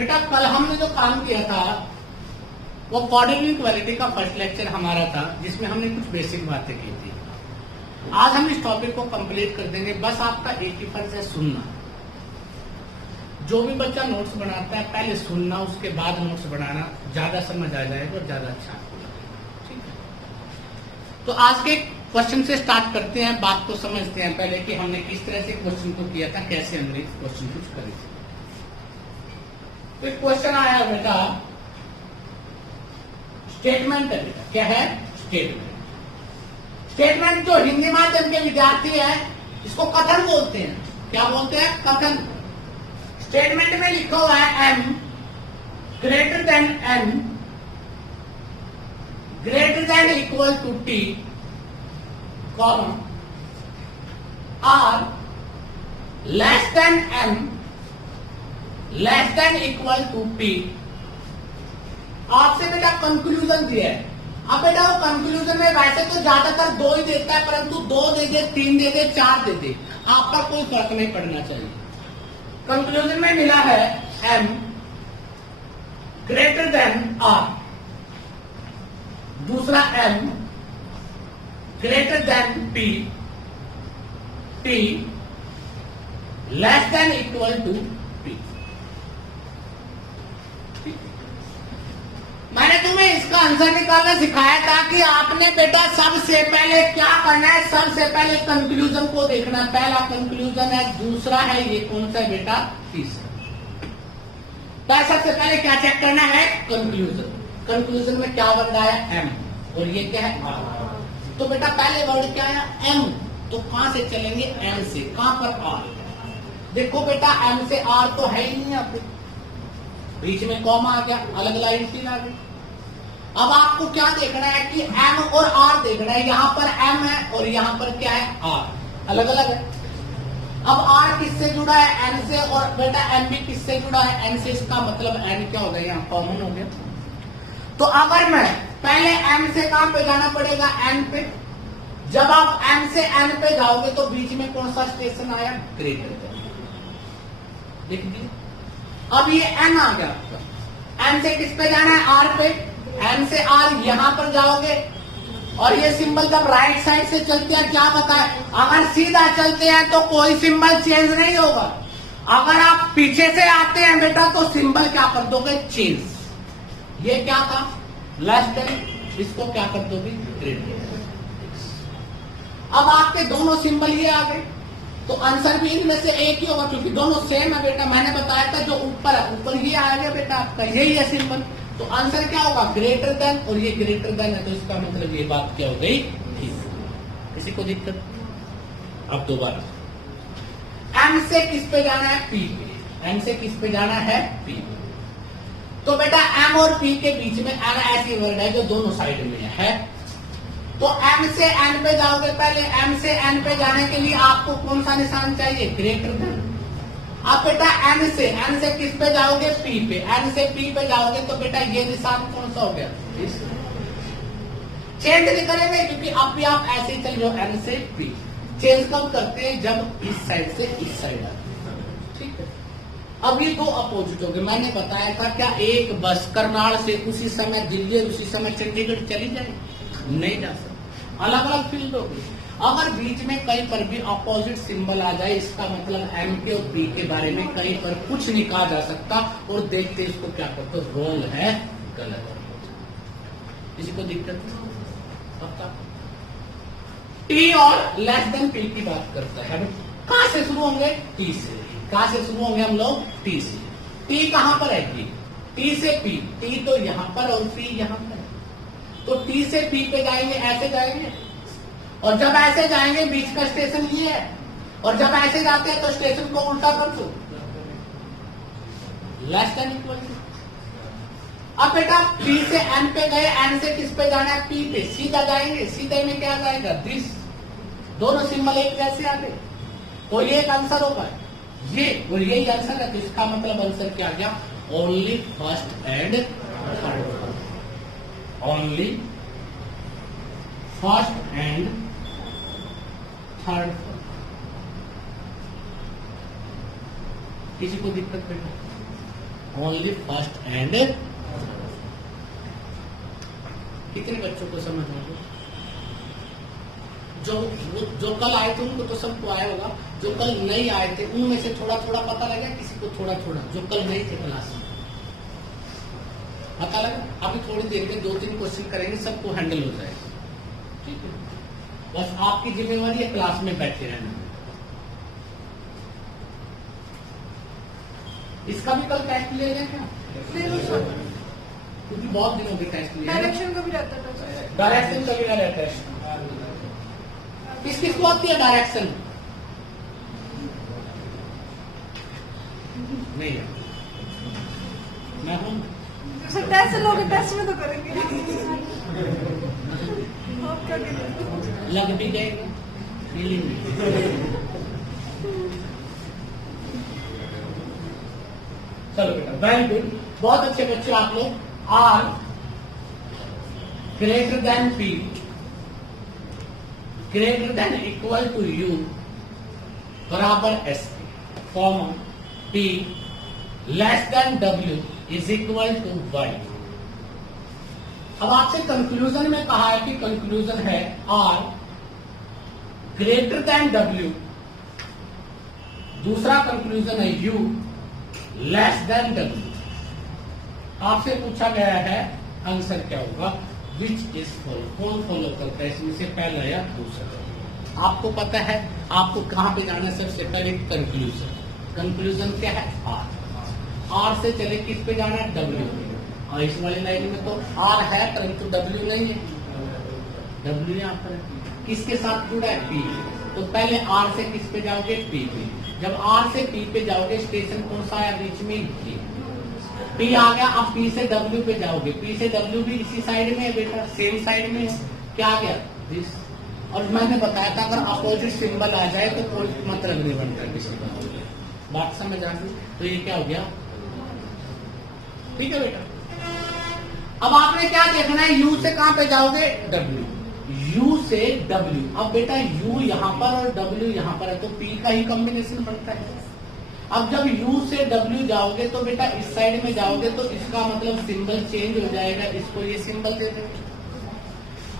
बेटा कल हमने जो काम किया था वो कोऑर्डिनेट इक्वालिटी का फर्स्ट लेक्चर हमारा था, जिसमें हमने कुछ बेसिक बातें की थी। आज हम इस टॉपिक को कंप्लीट कर देंगे। बस आपका एक ही फर्ज है, सुनना। जो भी बच्चा नोट्स बनाता है पहले सुनना, उसके बाद नोट्स बनाना, ज्यादा समझ आ जाएगा और ज्यादा अच्छा होगा। ठीक है, तो आज के क्वेश्चन से स्टार्ट करते हैं, बात को समझते हैं पहले कि हमने किस तरह से क्वेश्चन को किया था, कैसे हमने क्वेश्चन कुछ करी थी। तो एक क्वेश्चन आया बेटा, स्टेटमेंट है बेटा। क्या है? स्टेटमेंट। स्टेटमेंट जो हिंदी माध्यम के विद्यार्थी है इसको कथन बोलते हैं। क्या बोलते हैं? कथन। स्टेटमेंट में लिखा हुआ है m greater than n greater than equal to t comma r less than n less than equal to p। आपसे बेटा कंक्लूजन दिया है। अब बेटा वो कंक्लूजन में वैसे तो ज्यादातर 2 ही देता है, परंतु 2 दे दे, 3 दे दे, 4 दे दे, आपका कोई फर्क नहीं पड़ना चाहिए। कंक्लूजन में मिला है m ग्रेटर देन r, दूसरा m greater than p, t less than equal to p। मैंने तुम्हें इसका आंसर निकालना सिखाया था कि आपने बेटा सबसे पहले क्या करना है, सबसे पहले कंक्लूजन को देखना है। पहला कंक्लूजन है, दूसरा है, ये कौन सा है बेटा? तीसरा। तो सबसे पहले क्या चेक करना है? कंक्लूजन। कंक्लूजन में क्या वर्ड आया? एम, और ये क्या है? आर। तो बेटा पहले वर्ड क्या है? एम। तो कहां से चलेंगे? एम से। कहां पर? आर। देखो बेटा एम से आर तो है ही नहीं, यहाँ पे बीच में कॉमा आ गया, अलग लाइन सी आ गई। अब आपको क्या देखना है कि m और r देखना है। यहां पर m है और यहां पर क्या है? r, अलग अलग है। अब r किससे जुड़ा है? n से, और बेटा m भी किससे जुड़ा है? n से। इसका मतलब n क्या हो गया? यहाँ कॉमन हो गया। तो अगर मैं पहले m से कहां पे जाना पड़ेगा? n पे। जब आप m से n पे जाओगे तो बीच में कौन सा स्टेशन आया? Greater than. देख लीजिए, अब ये n आ गया आपका। n से किस पे जाना है? r पे। n से r यहां पर जाओगे, और ये सिंबल जब राइट साइड से चलते हैं क्या बताए? अगर सीधा चलते हैं तो कोई सिंबल चेंज नहीं होगा। अगर आप पीछे से आते हैं बेटा तो सिंबल क्या कर दोगे? चेंज। ये क्या था? लेस देन, इसको क्या कर दोगे? ग्रेटर। अब आपके दोनों सिंबल ये आ गए, तो आंसर भी इनमें से एक ही होगा, क्योंकि दोनों सेम है बेटा। मैंने बताया था जो ऊपर है, ऊपर ये आएगा बेटा आपका, यही है सिंबल। तो आंसर क्या होगा? ग्रेटर देन, और ये ग्रेटर देन है, तो इसका मतलब ये बात क्या हो गई? ठीक। किसी को दिक्कत? अब दोबारा m से किस पे जाना है? p पे। m से किस पे जाना है? p पे। तो बेटा m और p के बीच में n ऐसी वर्ड है जो दोनों साइड में है। तो m से n पे जाओगे, पहले m से n पे जाने के लिए आपको कौन सा निशान चाहिए? Greater than. अब बेटा n से किस पे जाओगे? p पे। n से p पे जाओगे तो बेटा ये निशान कौन सा हो गया? चेंज नहीं करेंगे, क्योंकि अब भी आप ऐसे ही चल रहे हो n से p। चेंज कब करते हैं? जब इस साइड से इस साइड आते हैं। ठीक है, अब ये 2 अपोजिट हो गए। मैंने बताया था क्या एक बस करनाल से उसी समय दिल्ली, उसी समय चंडीगढ़ चली जाए? नहीं जा सकती, अलग अलग फील्ड हो गई। अगर बीच में कहीं पर भी अपोजिट सिंबल आ जाए, इसका मतलब m के और p के बारे में कहीं पर कुछ नहीं कहा जा सकता, और देखते इसको क्या करते? रोल है, गलत। किसी को दिक्कत? पक्का? t और लेस देन p की बात करता है। कहां से शुरू होंगे? t से। कहां से शुरू होंगे हम लोग? t से। t कहां पर है? t से p। t तो यहां पर और p यहां पर। तो t से p पे जाएंगे, ऐसे जाएंगे, और जब ऐसे जाएंगे बीच का स्टेशन ये है, और जब ऐसे जाते हैं तो स्टेशन को उल्टा कर दो, लेस देन इक्वल टू। अब बेटा p से n पे गए, n से किस पे जाना है? p पे। सीधा जाएंगे, सीधे में क्या जाएगा? दिस। दोनों सिंबल एक जैसे आ गए, और ये एक आंसर होगा ये, और यही आंसर है। तो इसका मतलब आंसर क्या आ गया? Only first and third. Only first and third. किसी को दिक्कत बेटा? Only first and. कितने बच्चों को समझ आ गया? जो कल आए थे उनको तो सबको आया होगा, जो कल नहीं आए थे उनमें से थोड़ा थोड़ा पता लगा, किसी को थोड़ा थोड़ा, जो कल नहीं थे क्लास में पता लगा। अभी थोड़ी देर में 2-3 क्वेश्चन करेंगे, सबको हैंडल हो जाएगा, ठीक है। बस आपकी जिम्मेवारी है क्लास में बैठे रहना। इसका भी कल टेस्ट ले लें क्या? क्योंकि बहुत दिनों के टेस्ट लिए। डायरेक्शन का भी रहता है, डायरेक्शन का भी रहता है। किस किस को आती है डायरेक्शन? नहीं है, मैं हूं। टेस्ट लोगे, टेस्ट में तो करेंगे। लग भी जाएगा, फीलिंग भी। चलो बेटा, वेरी गुड, बहुत अच्छे बच्चे आप लोग। R greater than P, greater than equal to U बराबर S comma P less than W is equal to Y. अब आपसे कंक्लूजन में कहा है कि कंक्लूजन है आर ग्रेटर देन डब्ल्यू, दूसरा कंक्लूजन है यू लेस देन डब्ल्यू। आपसे पूछा गया है आंसर क्या होगा, विच इज फॉलो, कौन फॉलो करता है इसमें से, पहला या दूसरा। आपको पता है आपको कहां पे जाना है, सबसे पहले कंक्लूजन। कंक्लूजन क्या है? आर। आर से चले किस पे जाना है? डब्ल्यू पे। और इस वाली लाइन में तो आर है परंतु डब्ल्यू नहीं है, डब्ल्यू यहाँ पर है। किसके साथ जुड़ा है? पी। तो पहले आर से किस पे जाओगे? पी पे। जब आर से पी पे जाओगे, स्टेशन कौन सा है बीच में? पी आ गया। अब पी से डब्ल्यू पे जाओगे, पी से डब्ल्यू भी इसी साइड में है बेटा, सेम साइड में है। क्या आ गया? दिस। और मैंने बताया था अगर अपोजिट सिंबल आ जाए तो कोई मतलब नहीं बनता किसी का। बात समझ आ गई? तो ये क्या हो गया? ठीक है बेटा। अब आपने क्या देखना है, यू से कहां पे जाओगे? डब्ल्यू। यू से डब्ल्यू। अब बेटा यू यहां पर और डब्ल्यू यहां पर है तो पी का ही कॉम्बिनेशन बनता है। अब जब U से W जाओगे तो बेटा इस साइड में जाओगे तो इसका मतलब सिंबल चेंज हो जाएगा, इसको ये सिंबल दे देंगे।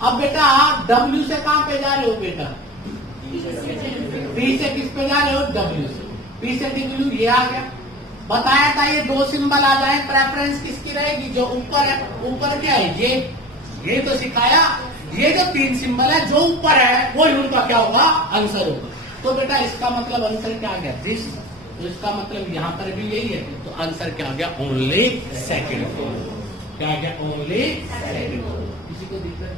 अब बेटा W से कहां पे जा रहे हो बेटा? P से किस पे जा रहे हो? W से। P से W ये आ गया। बताया था ये दो सिंबल आ जाए, प्रेफरेंस किसकी रहेगी? जो ऊपर है। ऊपर क्या है? ये तो सिखाया। ये जो 3 सिंबल है जो ऊपर है वो उनका क्या होगा? आंसर होगा। तो बेटा इसका मतलब आंसर क्या आ गया? दिस। तो इसका मतलब यहां पर भी यही है, तो आंसर क्या आ गया? Only second. क्या आ गया? Only second. किसी को दिक्कत?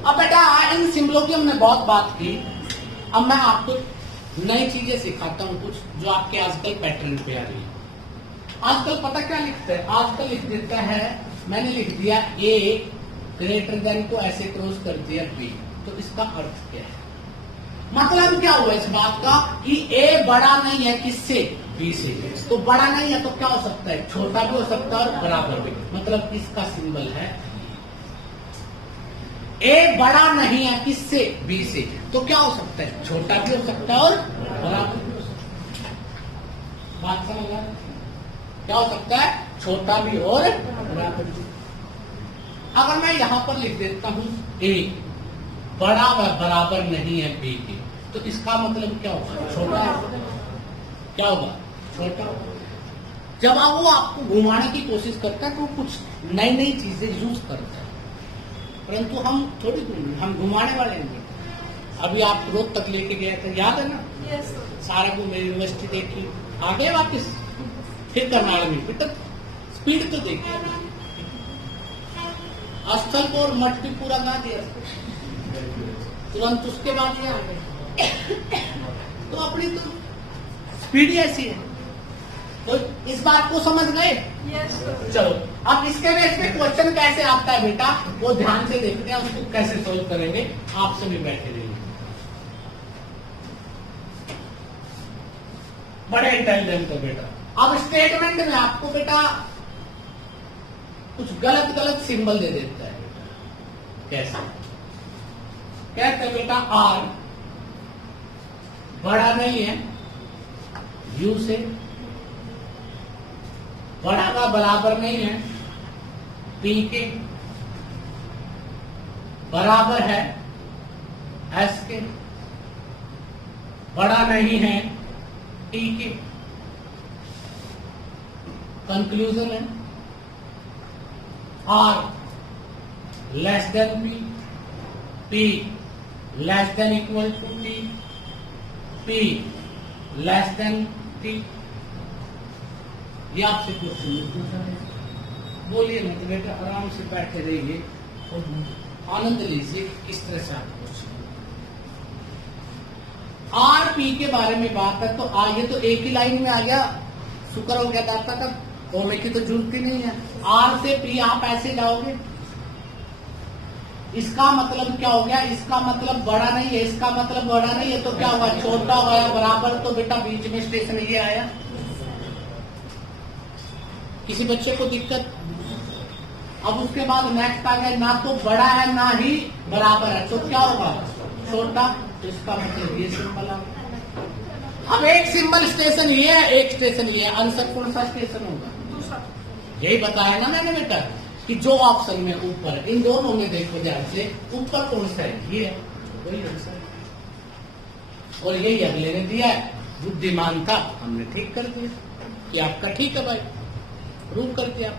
अब बेटा इन सिंबलों की हमने बहुत बात की। अब मैं आपको नई चीजें सिखाता हूं कुछ जो आपके आजकल पैटर्न पे आ रही है। आजकल पता क्या लिखता है? आजकल लिख देता है, मैंने लिख दिया ए ग्रेटर देन को ऐसे क्रॉस कर दिया बी। तो इसका अर्थ क्या है? मतलब क्या हुआ इस बात का कि ए बड़ा नहीं है किससे? बी से। तो बड़ा नहीं है तो क्या हो सकता है? छोटा भी हो सकता है और बराबर भी। मतलब इसका सिंबल है ए बड़ा नहीं है किससे? बी से। तो क्या हो सकता है? छोटा भी हो सकता है और बराबर भी हो सकता है। बात समझ आ? क्या हो सकता है? छोटा भी और बराबर भी। अगर मैं यहां पर लिख देता हूं ए बड़ा व बराबर नहीं है बी के, तो इसका मतलब क्या होगा? छोटा। क्या होगा? छोटा। जब वो आपको घुमाने की कोशिश करता है तो कुछ नई नई चीजें यूज करता है, परंतु हम थोड़ी हम घुमाने वाले नहीं। अभी आप रोड तक लेके गए थे, याद है ना? यस। सारा को मेरी यूनिवर्सिटी देखी, आ गए वापिस, फिर करनाल में बेटा स्पीड तो देखिए। स्थल को और मठ भी पूरा गा दिया, तुरंत उसके बाद ये आ गए। तो अपनी तो स्पीड ऐसी है। तो इस बात को समझ गए? यस। चलो अब इसके बेस पे क्वेश्चन कैसे आता है बेटा वो ध्यान से देखते हैं, उसको कैसे सोल्व करेंगे। आप सभी बैठे रहिए। बड़े इंटेलिजेंट हो बेटा। अब स्टेटमेंट में आपको बेटा कुछ गलत गलत सिंबल दे देता है बेटा। कैसा? कहते हैं बेटा आर बड़ा नहीं है यू से, बड़ा का बराबर नहीं है पी के, बराबर है एस के, बड़ा नहीं है टी के। कंक्लूजन है r less than p, p less than equal to t, p less than t. ये आपसे क्वेश्चन पूछा है, बोलिए ना तो बेटा आराम से बैठे रहिए और आनंद लीजिए किस तरह से आप क्वेश्चन। आर पी के बारे में बात है तो ये तो एक ही लाइन में आ गया, शुक्र हो गया था तक होने की तो जरूरत ही नहीं है। आर से पी आप ऐसे जाओगे, इसका मतलब क्या हो गया? इसका मतलब बड़ा नहीं है, इसका मतलब बड़ा नहीं है तो क्या हुआ? छोटा हुआ है। बराबर तो बेटा बीच में स्टेशन ये आया। किसी बच्चे को दिक्कत? अब उसके बाद नेक्स्ट आ गया, ना तो बड़ा है ना ही बराबर है तो क्या होगा? छोटा। तो इसका मतलब ये सिंबल आ गया। अब एक सिंबल स्टेशन ये है, एक स्टेशन ये है। आंसर कौन सा स्टेशन होगा? यही बताया ना मैंने बेटा कि जो ऑप्शन में ऊपर, इन दोनों में देखो ध्यान से, ऊपर कौन सा है? ये है, वही आंसर है। और यही अगले ने दिया है। बुद्धिमान था, हमने ठीक कर दिया कि आपका ठीक है भाई, प्रूव कर दिया।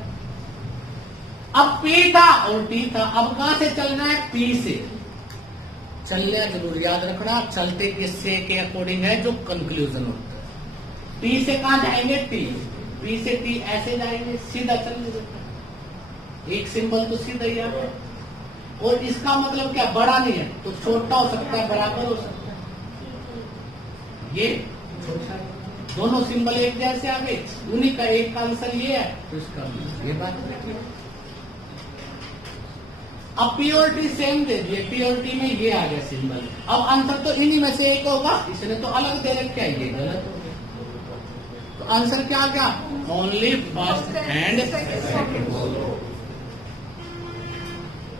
अब पी था और टी था, अब कहां से चलना है? पी से चलना जरूर याद रखना। चलते किससे के अकॉर्डिंग है? जो कंक्लूजन होता है। पी से कहां जाएंगे? टी। पी से टी ऐसे जाएंगे, सीधा चलने। एक सिंबल तो सीधा ही आ गया। और इसका मतलब क्या? बड़ा नहीं है तो छोटा हो सकता है, बराबर हो सकता है। ये छोटा है। दोनों सिंबल एक जैसे आ गए, उन्हीं का एक का आंसर ये है तो इसका ये बात रखिए। अब पी और टी सेम दे दिए, पी और टी में ये आ गया सिंबल। अब आंसर तो इन्हीं में से एक होगा, इसने तो अलग दे रखा है, ये गलत हो गया। तो आंसर क्या आ गया? Only first and second.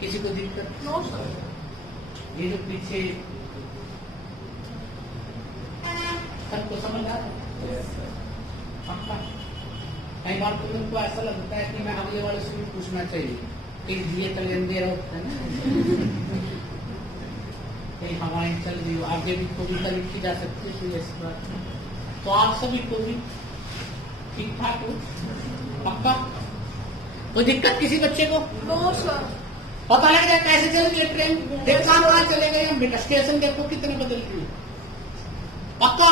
किसी को दिक्कत? No sir. ये जो पीछे सबको समझ आ रहा है? पक्का? कई बार तो तुमको ऐसा लगता है कि मैं अगले वाले से भी पूछना चाहिए कि ये तलगंदे होता है ना, कई हवाएं चल रही हो, आगे भी कविता लिखी जा सकती है कोई ऐसी बात नहीं। तो आप सभी को भी ठीक ठाक हो? पक्का? कोई दिक्कत किसी बच्चे को? No sir. पता लग जाए कैसे चल रही है ट्रेन? देख कहां चले गए हम बेटा, स्टेशन देखो कितने बदल गए। पक्का?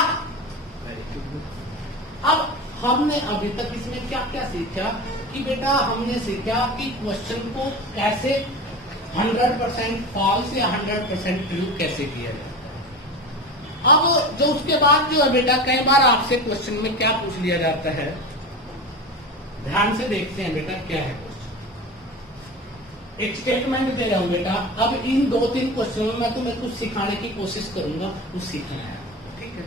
अब हमने अभी तक इसमें क्या क्या सीखा कि बेटा हमने सीखा कि क्वेश्चन को कैसे 100% फॉल्स या 100% ट्रू कैसे किया जाए। अब जो उसके बाद जो है बेटा, कई बार आपसे क्वेश्चन में क्या पूछ लिया जाता है, ध्यान से देखते हैं बेटा क्या है क्वेश्चन। एक स्टेटमेंट दे रहा हूं बेटा, अब इन 2-3 क्वेश्चनों में तुम्हें कुछ सिखाने की कोशिश करूंगा, कुछ सीखना है, ठीक है?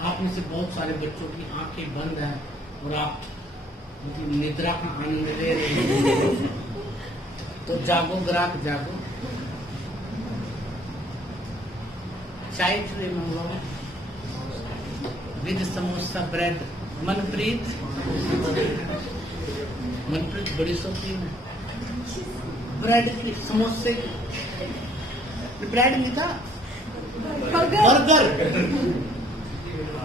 आप में से बहुत सारे बच्चों की आंखें बंद हैं और आप निद्रा का आनंद ले रहे हैं, तो जागो ग्राहक जागो। चाय चूरे मंगवाओ विद समोसा ब्रेड। मनप्रीत बड़ी शौकीन है ब्रेड की, समोसे की। ब्रेड नहीं था, बर्गर।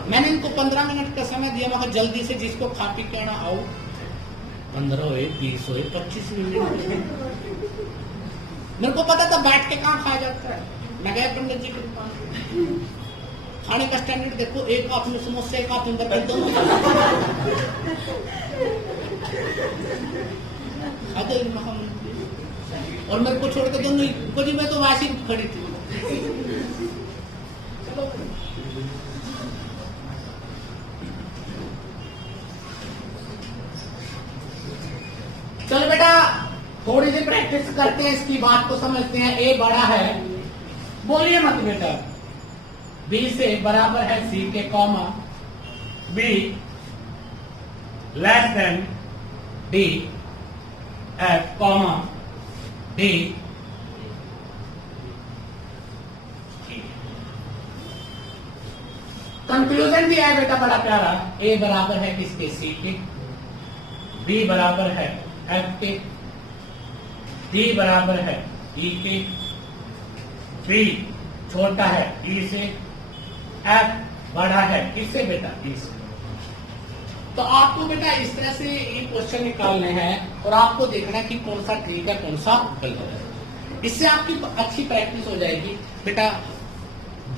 मैंने इनको 15 मिनट का समय दिया, मगर जल्दी से जिसको खा पी के आना आओ। 15 हुए, 20 हुए, 25 मिनट। मेरे को पता था बैठ के कहाँ खाया जाता है। मैं गया पंडित जी की दुकान पे, खाने का स्टैंडर्ड देखो, एक हाथ में समोसे, एक हाथ में बर्गर, दोनों और मेरे को छोड़ के दोनों को जी, मैं तो वासी खड़ी थी। चलो चलो बेटा, थोड़ी सी प्रैक्टिस करते हैं, इसकी बात को समझते हैं। ए बड़ा है, बोलिए मत बेटा। बी से बराबर है सी के, comma B less than D F comma D conclusion भी है बेटा बड़ा प्यारा। ए बराबर है किसके? सी के। बी बराबर है एफ के। डी बराबर है ई के। बी छोटा है ई से। एफ बड़ा है किससे बेटा? ई से। तो आपको बेटा इस तरह से ये क्वेश्चन निकालने हैं और आपको देखना है कि कौन सा ठीक है कौन सा गलत है। इससे आपकी अच्छी प्रैक्टिस हो जाएगी बेटा।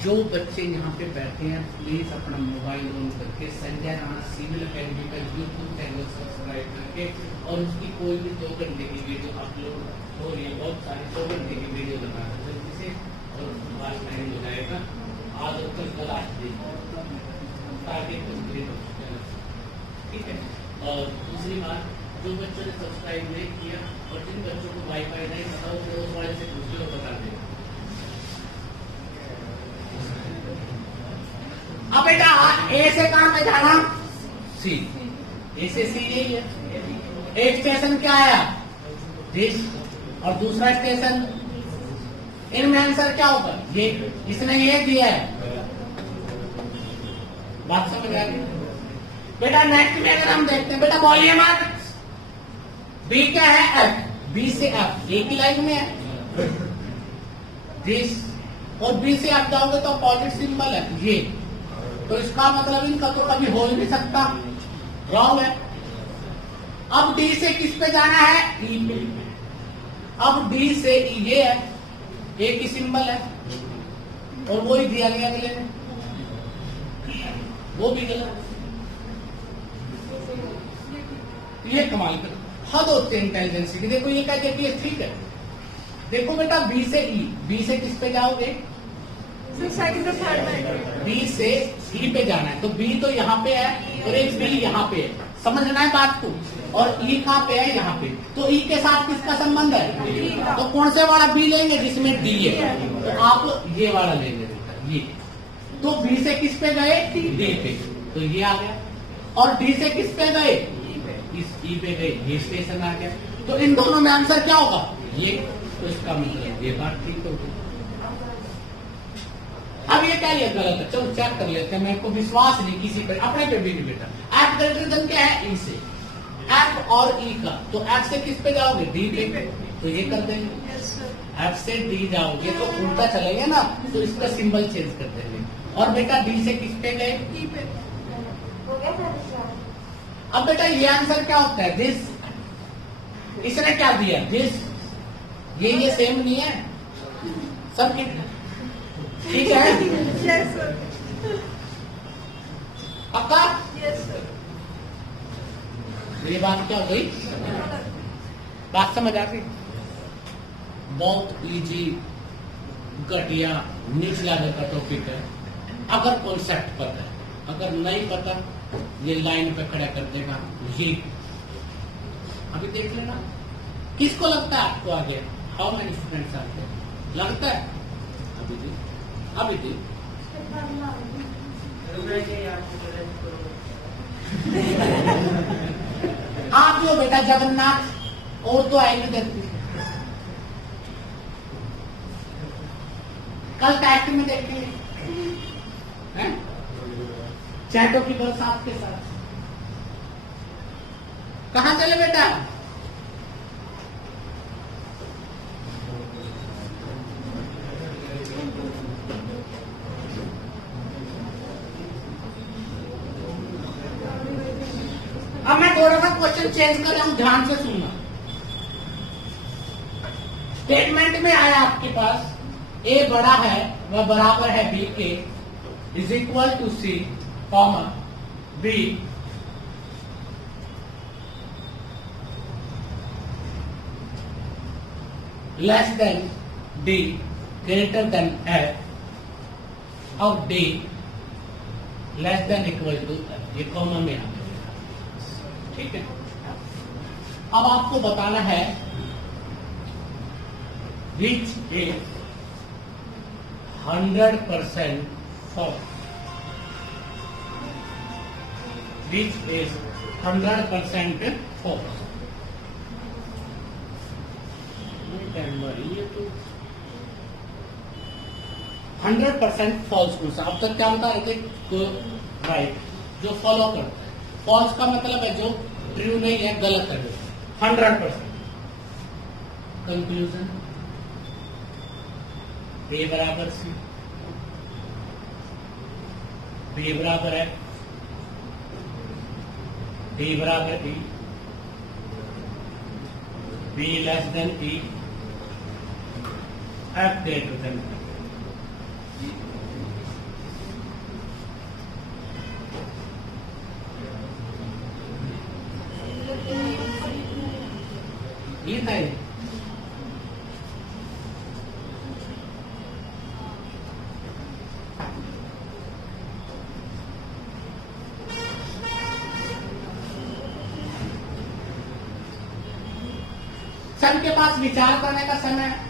जो बच्चे यहाँ पे बैठे हैं प्लीज अपना मोबाइल ऑन करके संजय राणा सिविल अकेडमी का यूट्यूब चैनल सब्सक्राइब करके और उसकी कोई भी 2 घंटे की वीडियो अपलोड हो रही है, बहुत सारी 2 घंटे की वीडियो लगा जल्दी से और मोबाइल टाइम हो जाएगा आज और कल आज ताकि कंप्लीट हो जाए। ठीक है। और दूसरी बात, जो बच्चों ने सब्सक्राइब नहीं किया और जिन बच्चों को वाईफाई नहीं पता वो उस वाले से पूछ लो बता देगा। अब बेटा ए से कहां पे जाना? सी। ए से सी यही है। एक स्टेशन क्या आया? दिस। और दूसरा स्टेशन इनमें आंसर क्या होगा? ये। इसने ये दिया है। बात समझ आ गई बेटा। नेक्स्ट में अगर हम देखते हैं बेटा बोलिए मत। बी क्या है? एफ। बी से एफ एक ही लाइन में है दिस और बी से एफ जाओगे तो अपोजिट सिंबल है ये। तो इसका मतलब इनका तो कभी हो ही नहीं सकता, रॉन्ग है। अब डी से किस पे जाना है? ई पे। अब डी से ई ये है, एक ही सिंबल है और वो ही दिया गया अगले में, वो भी गलत। ये कमाल कर हद होती है इंटेलिजेंस की। देखो ये क्या कहती है? ठीक है। देखो बेटा बी से ई। बी से किस पे जाओगे? सेकंड और थर्ड में। बी से सी पे जाना है तो बी तो यहाँ पे है और एक बी यहाँ पे है, समझना है बात को। और ई कहाँ पे है? यहाँ पे। तो ई के साथ किसका संबंध है? तो कौन से वाला बी लेंगे? जिसमें डी है। तो आप ये वाला लेंगे ये। तो बी से किस पे गए? डी पे। तो ये आ गया। और डी से किस पे गए? इस ई पे गए, ये स्टेशन आ गया। तो इन दोनों में आंसर क्या होगा? ये। तो इसका मतलब ये बात ठीक होगी। अब ये क्या है? गलत है। चलो चेक कर लेते हैं। मेरे को विश्वास नहीं किसी पर, अपने पे भी नहीं बेटा। एफ ग्रेटर क्या है? ई से। एफ और ई का। तो एफ से किस पे जाओगे? डी पे। तो ये कर देंगे। एफ से डी जाओगे तो उल्टा चलेंगे ना, तो इसका सिंबल चेंज कर देंगे। और बेटा डी से किस पे गए? ई पे। अब बेटा ये आंसर क्या होता है? दिस। इसने क्या दिया? दिस। ये सेम नहीं है सब ठीक है? Yes sir. पक्का? Yes sir. ये बात क्या हो गई? बात समझ आ गई? बहुत इजी घटिया नीच लेवल का टॉपिक है अगर कॉन्सेप्ट पता है। अगर नहीं पता ये लाइन पे खड़ा कर देगा ये। अभी देख लेना किसको लगता है आपको आ गया? हाउ मेनी स्टूडेंट्स आते हैं? लगता है? अभी देख अभी देख आप जो बेटा जगन्नाथ और तो आई नहीं देखती। कल टेस्ट में देखेंगे चैटों की बस आपके साथ। कहाँ चले बेटा? अब मैं थोड़ा सा क्वेश्चन चेंज कर रहा हूं, ध्यान से सुनना। स्टेटमेंट में आया आपके पास ए बड़ा है वह बराबर है B K is equal to C comma B less than D greater than F और D less than equal to F. ये कॉमा में आ गया। ठीक है। अब आपको बताना है which is 100% false. Which is 100% false. ये तो 100% फॉल्स कौन सा? अब तक क्या बता रहे थे? राइट, जो फॉलो करता है। फॉल्स का मतलब है जो ट्रू नहीं है, गलत है। 100% कंक्लूजन ए बराबर सी, बी बराबर है, डी बराबर E, B less than E, F greater than E. ये था ये। सबके पास विचार करने का समय है।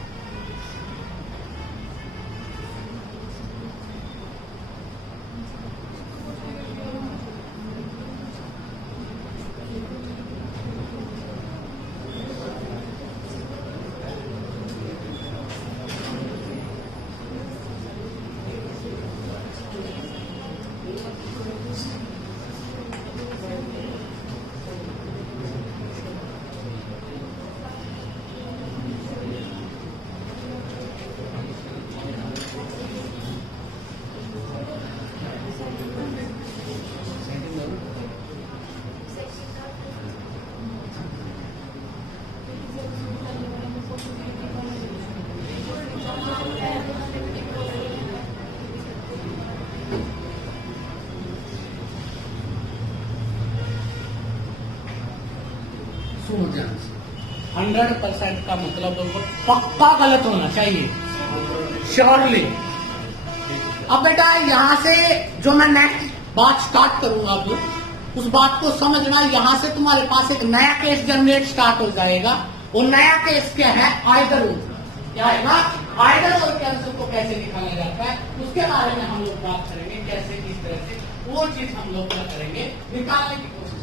सुनो ध्यान से, 100% का मतलब पक्का गलत होना चाहिए, श्योरली। अब बेटा यहाँ से जो मैं नेक्स्ट बात स्टार्ट करूंगा, अब उस बात को समझना। यहाँ से तुम्हारे पास एक नया केस जनरेट स्टार्ट हो जाएगा। वो नया केस क्या है? आइदर और। क्या है ना? आइदर और के आंसर को कैसे निकाला जाता है, उसके बारे में हम लोग बात करेंगे। कैसे, किस तरह से, वो चीज हम लोग क्या करेंगे, निकालने की कोशिश।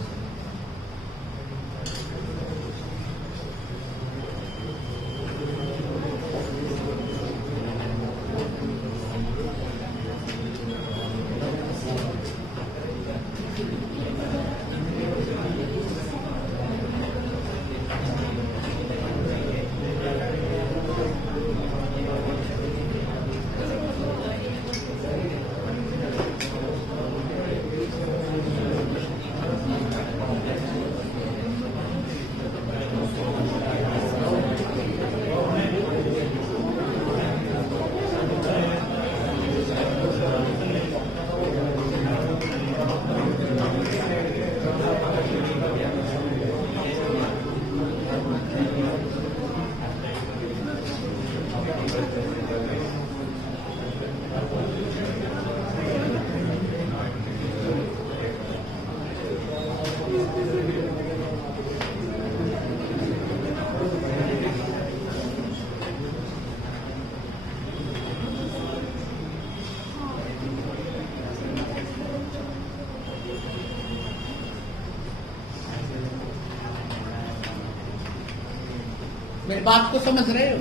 मेरी बात को समझ रहे हो?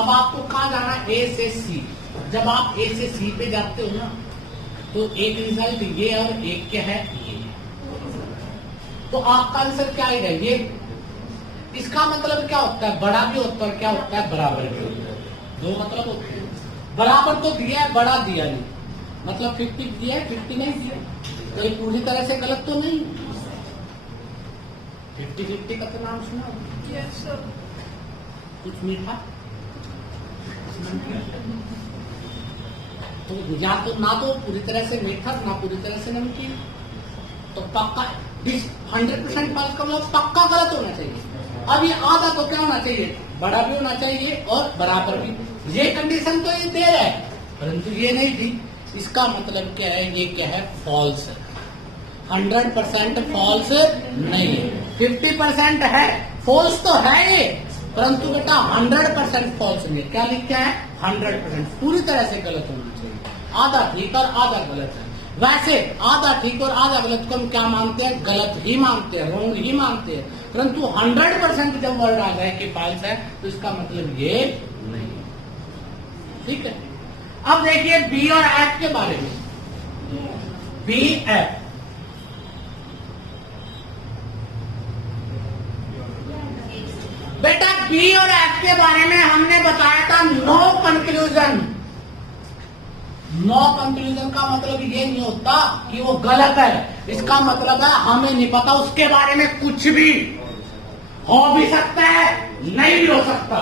अब आपको कहाँ जाना? ए से सी। जब आप ए से सी पे जाते हो ना, तो एक रिजल्ट ये और एक क्या है, ये। तो आपका आंसर क्या ही ये। इसका मतलब क्या होता है? बड़ा भी होता है और क्या होता है, बराबर भी होता है। दो मतलब होते हैं। बराबर तो दिया है, बड़ा दिया नहीं, मतलब 50 दिया है, 50 नहीं दिया। तो ये पूरी तरह से गलत तो नहीं। 50-50 का तो नाम सुना? Yes, sir. कुछ मीठा तो या तो ना तो पूरी तरह से मीठा, ना पूरी तरह से नमकीन। तो पक्का 100% फॉल्स का मतलब पक्का गलत होना चाहिए। अब ये आधा तो क्या होना चाहिए? बड़ा भी होना चाहिए और बराबर भी। ये कंडीशन तो ये दे रहा है, परंतु ये नहीं थी। इसका मतलब क्या है? ये क्या है? फॉल्स। 100% फॉल्स नहीं है, 50% है। फॉल्स तो है ये, परंतु बेटा 100% फॉल्स नहीं है। क्या लिखा है? 100% पूरी तरह से गलत होना चाहिए। आधा ठीक और आधा गलत है। वैसे आधा ठीक और आधा गलत को हम क्या मानते हैं? गलत ही मानते हैं, रॉन्ग ही मानते हैं। परंतु 100% जब वर्ड आ जाए कि फॉल्स है तो इसका मतलब ये नहीं है। ठीक है, अब देखिए बी और एफ के बारे में। बी एफ, बेटा बी और एफ के बारे में हमने बताया था नो कंक्लूजन। नो कंक्लूजन का मतलब ये नहीं होता कि वो गलत है, इसका मतलब है हमें नहीं पता, उसके बारे में कुछ भी हो भी सकता है, नहीं भी हो सकता।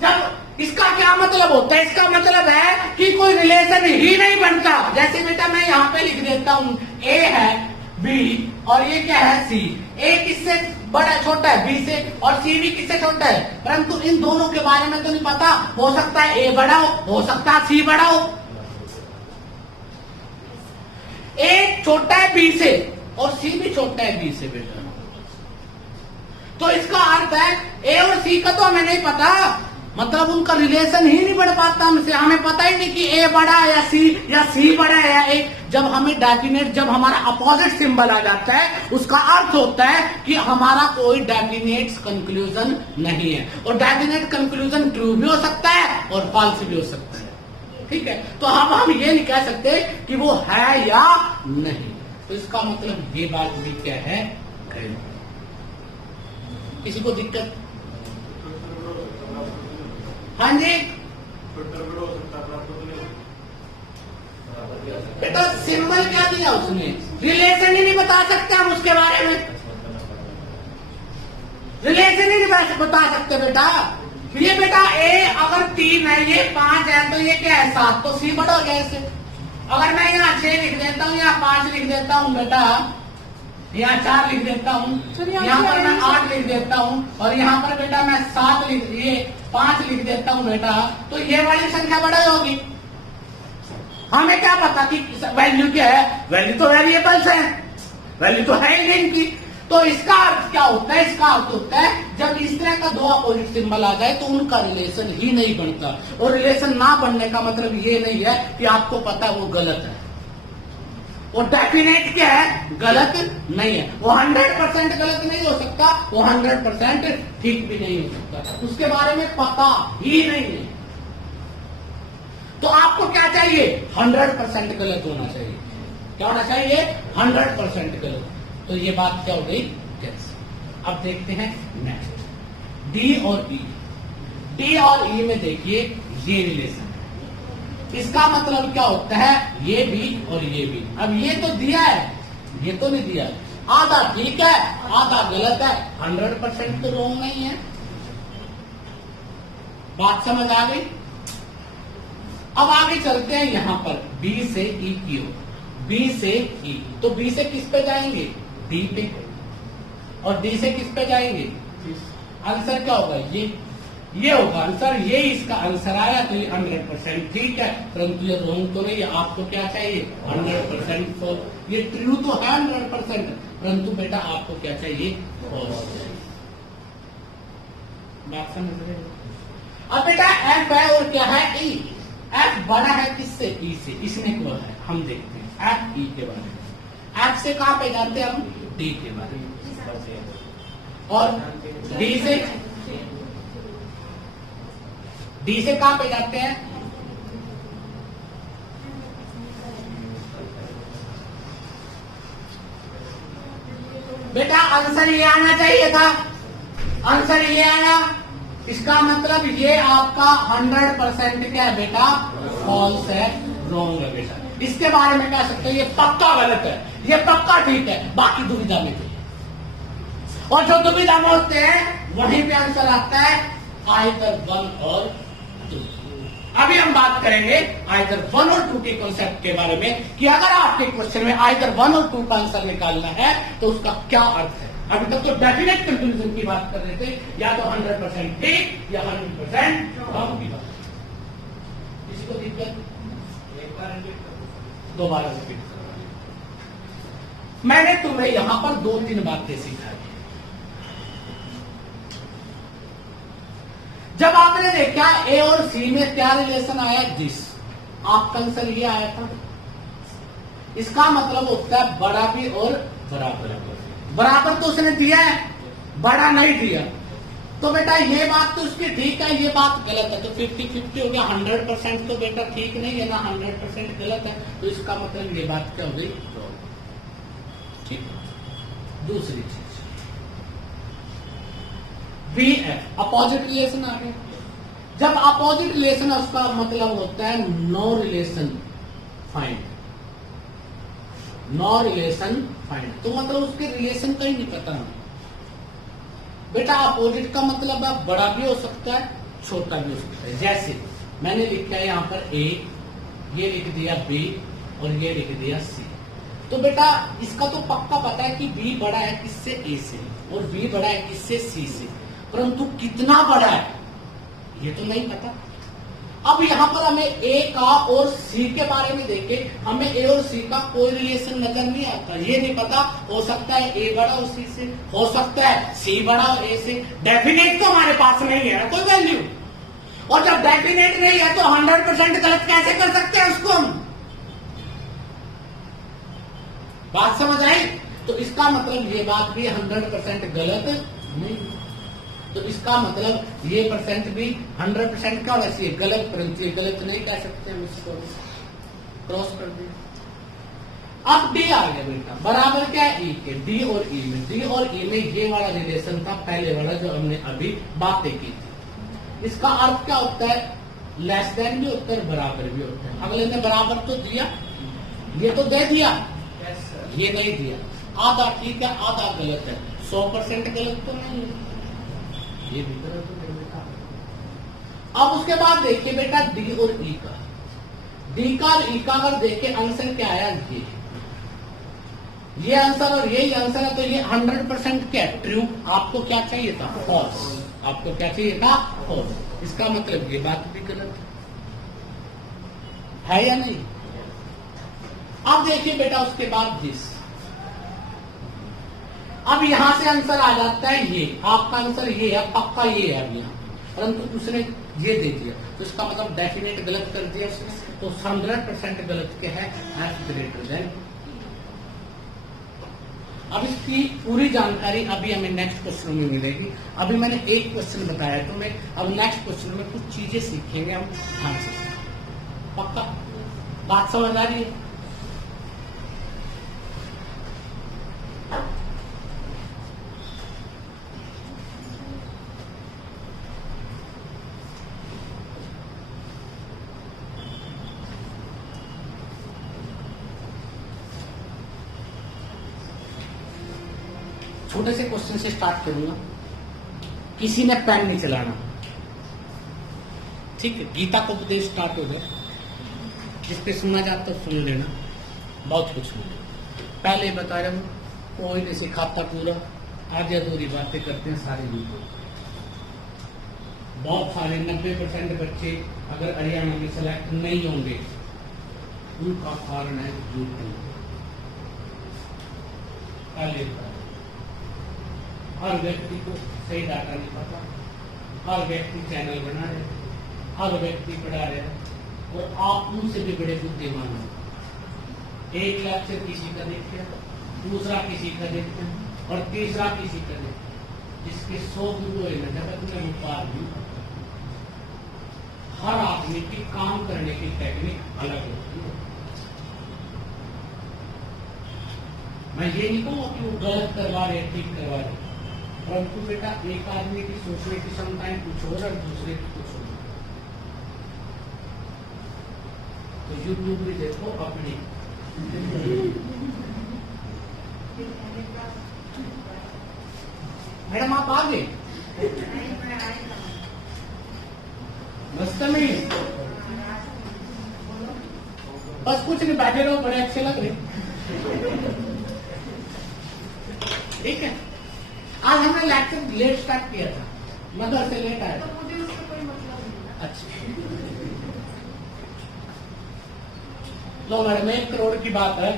जब इसका क्या मतलब होता है? इसका मतलब है कि कोई रिलेशन ही नहीं बनता। जैसे बेटा मैं यहां पे लिख देता हूं ए है बी और ये क्या है सी। ए किससे बड़ा छोटा है बी से और सी भी किससे छोटा है, परंतु इन दोनों के बारे में तो नहीं पता। हो सकता है ए बड़ा हो सकता है सी बड़ा हो। ए छोटा है बी से और सी भी छोटा है बी से बेटा, तो इसका अर्थ है ए और सी का तो हमें नहीं पता, मतलब उनका रिलेशन ही नहीं बढ़ पाता हमसे। हमें पता ही नहीं कि ए बड़ा है या सी बड़ा है या ए। जब हमें डेफिनेट, जब हमारा अपोजिट सिंबल आ जाता है उसका अर्थ होता है कि हमारा कोई डेफिनेट कंक्लूजन नहीं है। और डेफिनेट कंक्लूजन ट्रू भी हो सकता है और फॉल्स भी हो सकता है। ठीक है, तो हम ये नहीं कह सकते कि वो है या नहीं। तो इसका मतलब ये बात भी क्या है? किसी को दिक्कत? हाँ जी बेटा, सिंबल क्या दिया उसने? रिलेशन ही नहीं बता सकते हम उसके बारे में, रिलेशन ही नहीं बता सकते बेटा। ये बेटा ए अगर 3 है, ये 5 है, तो ये क्या है 7, तो सी बड़ा हो गया इससे। अगर मैं यहाँ 6 लिख देता हूँ, यहाँ 5 लिख देता हूँ बेटा, यहाँ 4 लिख देता हूँ, यहाँ पर मैं 8 लिख देता हूँ और यहाँ पर बेटा मैं 7 ये 5 लिख देता हूँ बेटा, तो ये वाली संख्या बड़ा होगी। हमें क्या पता कि वैल्यू क्या है? वैल्यू तो वेरिएबल्स है, वैल्यू तो है ही इनकी। तो इसका अर्थ क्या होता है? इसका अर्थ होता है जब इस तरह का दो अपोजिट सिंबल आ जाए तो उनका रिलेशन ही नहीं बनता। और रिलेशन ना बनने का मतलब ये नहीं है कि आपको पता वो गलत है। और डेफिनेट क्या है? गलत नहीं है। वो 100% गलत नहीं हो सकता, वो 100% ठीक भी नहीं हो सकता, उसके बारे में पता ही नहीं है। तो आपको क्या चाहिए? 100% गलत होना चाहिए। क्या होना चाहिए? 100% गलत। तो ये बात क्या हो गई? कैसे? अब देखते हैं नेक्स्ट, डी और ई। डी और ई में देखिए ये रिलेशन है, इसका मतलब क्या होता है? ये भी और ये भी। अब ये तो दिया है, ये तो नहीं दिया। आधा ठीक है, आधा गलत है, 100% तो रॉन्ग नहीं है। बात समझ आ गई? अब आगे चलते हैं यहां पर बी से ई की ओर। बी से ई, तो बी से किस पे जाएंगे? डी पे। और डी से किस पे जाएंगे? आंसर क्या होगा? ये होगा आंसर। ये इसका आंसर आया तो ये 100% ठीक है, परंतु ये रॉन्ग तो नहीं है। आपको क्या चाहिए? 100% फॉल्स। ये ट्रू तो है 100%, परंतु बेटा आपको क्या चाहिए? फॉल्स। बात समझ रहे हो? अब बेटा एफ है और क्या है? ई। एफ बड़ा है किससे? ई से। इसने क्या है? हम देखते हैं एफ ई के बारे में। एफ से कहां पे जाते हैं हम? डी के बारे में। और डी से कहां पे जाते हैं? बेटा आंसर ये आना चाहिए था, आंसर ये आया। इसका मतलब ये आपका 100% क्या है बेटा? फॉल्स है, रॉन्ग है बेटा। इसके बारे में कह सकते हैं ये पक्का गलत है, ये पक्का ठीक है, बाकी दुविधा में नहीं। और जो दुविधा में होते हैं वहीं पे आंसर आता है आइदर 1 और 2। अभी हम बात करेंगे आइदर 1 और 2 के कॉन्सेप्ट के बारे में कि अगर आपके क्वेश्चन में आइदर 1 और 2 का आंसर निकालना है तो उसका क्या अर्थ है। अभी तक तो डेफिनेट कंक्लूजन की बात कर रहे थे, या तो 100% ठीक या 100% रॉन्ग की बात। किसी को दिक्कत? दोबारा रिपीट करो। मैंने तुम्हें यहां पर 2-3 बातें सिखाई। जब आपने देखा ए और सी में क्या रिलेशन आया, दिस, आपका आंसर ये आया था। इसका मतलब होता है बड़ा भी और बराबर। बराबर तो उसने दिया है, बड़ा नहीं दिया। तो बेटा ये बात तो उसकी ठीक है, ये बात गलत है। तो 50-50 हो गया। 100% तो बेटा ठीक नहीं है ना, 100% गलत है। तो इसका मतलब ये बात क्या हो गई? ठीक है। दूसरी चीज BF अपोजिट रिलेशन आ गया। जब अपोजिट रिलेशन है उसका मतलब होता है no relation find. No relation find तो मतलब उसके रिलेशन का ही नहीं पता हमें। बेटा अपोजिट का मतलब है बड़ा भी हो सकता है, छोटा भी हो सकता है। जैसे मैंने लिखा है यहां पर A, ये लिख दिया B और ये लिख दिया C। तो बेटा इसका तो पक्का पता है कि B बड़ा है किससे? A से, और B बड़ा है किससे? C से। परंतु कितना बड़ा है ये तो नहीं पता। अब यहां पर हमें A का और C के बारे में देखे, हमें A और C का कोई रिलेशन नजर नहीं आता। ये नहीं पता, हो सकता है A बड़ा हो C से, हो सकता है C बड़ा हो A से। डेफिनेट तो हमारे पास नहीं है कोई वैल्यू, और जब डेफिनेट नहीं है तो 100% गलत कैसे कर सकते हैं उसको हम? बात समझ आई? तो इसका मतलब ये बात भी 100% गलत नहीं। तो इसका मतलब ये परसेंट भी 100% क्या होना चाहिए? गलत। परंतु ये गलत नहीं कह सकते हम, इसको क्रॉस कर दिया। अब D आ गया बेटा, बराबर क्या है? E के। D और E में, D और E में ये वाला रिलेशन था पहले वाला जो हमने अभी बातें की थी। इसका अर्थ क्या होता है? लेस देन भी होता है, बराबर भी होता है। अगले ने बराबर तो दिया, ये तो दे दिया, ये नहीं दिया। आधा ठीक है, आधा गलत है। 100% गलत तो नहीं है, ये भी गलत हो बेटा। अब उसके बाद देखिए बेटा D और E का। D का और E का अगर देखे आंसर क्या आया? ये आंसर और यही आंसर है। तो ये 100% क्या? ट्रू। आपको क्या चाहिए था? फॉल्स। आपको क्या चाहिए था? फॉल्स। इसका मतलब ये बात भी गलत है या नहीं? अब देखिए बेटा उसके बाद दिस। अब यहां से आंसर आ जाता है ये। आपका आंसर ये है, पक्का ये है। अब यहाँ परंतु उसने ये दे दिया, तो इसका मतलब डेफिनेट गलत कर दिया उसने। तो 100% गलत क्या है? F greater than. अब इसकी पूरी जानकारी अभी हमें नेक्स्ट क्वेश्चन में मिलेगी। अभी मैंने एक क्वेश्चन बताया तो मैं अब नेक्स्ट क्वेश्चन में कुछ चीजें सीखेंगे हम ध्यान से। पक्का बात समझ आ रही है? छोटे से क्वेश्चन से स्टार्ट करूंगा। किसी ने पेन नहीं चलाना, ठीक है? गीता का उपदेश स्टार्ट हो जाए, जिस पे सुनना चाहता तो सुन लेना, बहुत कुछ मिले। पहले बता रहा हूं, कोई नहीं सिखाता पूरा, आधी अधूरी बातें करते हैं सारे लोग। बहुत सारे 90% बच्चे अगर हरियाणा में सेलेक्ट नहीं होंगे, उनका कारण है यूट्यूब। पहले हर व्यक्ति को सही डाटा नहीं पता, हर व्यक्ति चैनल बना रहे, हर व्यक्ति पढ़ा रहे, और आप उनसे भी बड़े बुद्धिमान हो। एक लेक्चर किसी का देखते हैं, दूसरा किसी का देखते हैं, और तीसरा किसी का देखते हैं। जिसके 100 गुरु है ना जगत में व्यापार भी। हर आदमी की काम करने की टेक्निक अलग होती है। मैं ये नहीं कहूँगा कि वो गलत करवा रहे, ठीक करवा रहे, परंतु बेटा एक आदमी की सोचने की क्षमताएं कुछ और और दूसरे की कुछ और। तो यूट्यूब भी देखो अपनी। मैडम आप आ गए? मस्त में बस कुछ नहीं, बैठे रहो, बड़े अच्छे लग रहे। ठीक है, आज हमने लेक्चर लेट स्टार्ट किया था, मैं घर से लेट आया। तो मुझे उससे कोई मतलब नहीं। अच्छा, लो मैडम 1 करोड़ की बात है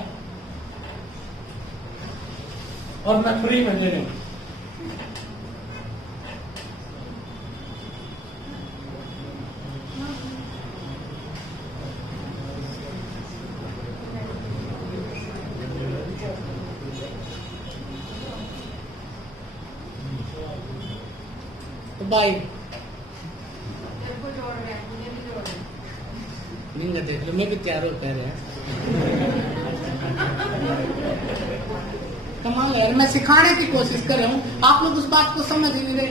और मैं फ्री में दे रहा हूं। बाई तेरे को जोड़ रहे हैं, मुझे भी जोड़ रहे हैं। नहीं देख लो, मैं भी तैयार हो कह रहे हैं। कमाल है यार, मैं सिखाने की कोशिश कर रहा हूँ, आप लोग उस बात को समझ ही नहीं रहे।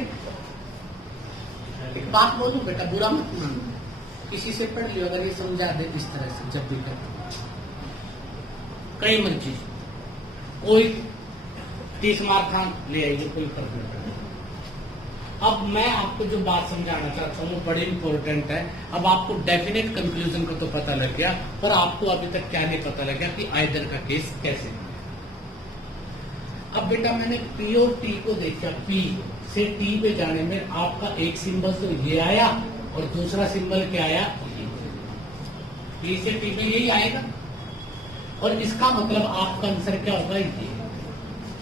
एक बात बोलूं बेटा, बुरा मत मानो, किसी से पढ़ लियो अगर ये समझा दे इस तरह से जब भी कर कई मर्जी कोई 30 मार्क ले आइए, कोई फर्क नहीं पड़ता। अब मैं आपको जो बात समझाना चाहता हूँ वो बड़ी इंपॉर्टेंट है। अब आपको डेफिनेट कंक्लूजन को तो पता लग गया, पर आपको अभी तक क्या नहीं पता लग गया कि आइदर का केस कैसे। अब बेटा मैंने पी और टी को देखा, पी से टी पे जाने में आपका एक सिंबल तो ये आया और दूसरा सिंबल क्या आया, पी से टी पे यही आएगा। और इसका मतलब आपका आंसर क्या होगा, ये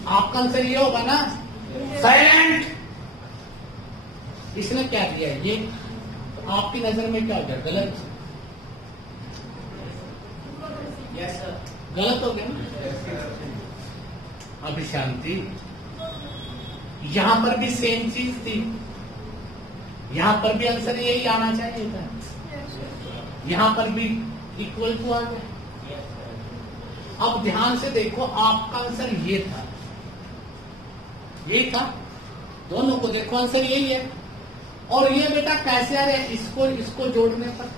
आपका आंसर ये होगा ना, साइलेंट। इसने क्या दिया, ये आपकी नजर में क्या हो गया, गलत। यस सर, गलत हो गया ना। अभी शांति, यहां पर भी सेम चीज थी, यहां पर भी आंसर यही आना चाहिए था, यहां पर भी इक्वल टू आ गया। अब ध्यान से देखो, आपका आंसर ये था, यही था, दोनों को देखो आंसर यही है। और ये बेटा कैसे आ रहे, इसको जोड़ने पर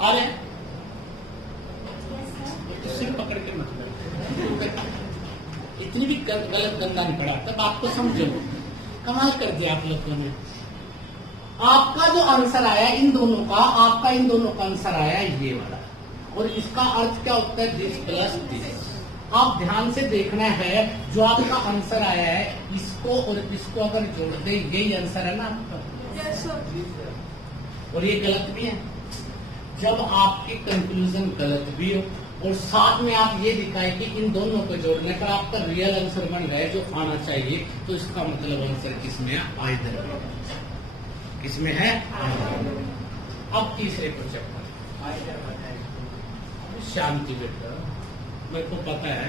आ रहे, सिर पकड़ के मतलब इतनी भी गलत गंदा नहीं पड़ा, तब आपको समझो। कमाल कर दिया आप लोगों ने। आपका जो आंसर आया इन दोनों का, आपका इन दोनों का आंसर आया ये वाला, और इसका अर्थ क्या होता है, दिस प्लस दिस। आप ध्यान से देखना है, जो आपका आंसर आया है इसको और इसको अगर जोड़ दे, यही आंसर है ना आपका, और ये गलत भी है। जब आपकी कंक्लूजन गलत भी हो और साथ में आप ये दिखाए कि इन दोनों को जोड़ने पर आपका रियल आंसर बन रहा है जो आना चाहिए, तो इसका मतलब आंसर किसमें है, आइदर में। किसमें है, अब तीसरे को चेक शांति बेटा, मेरे को पता है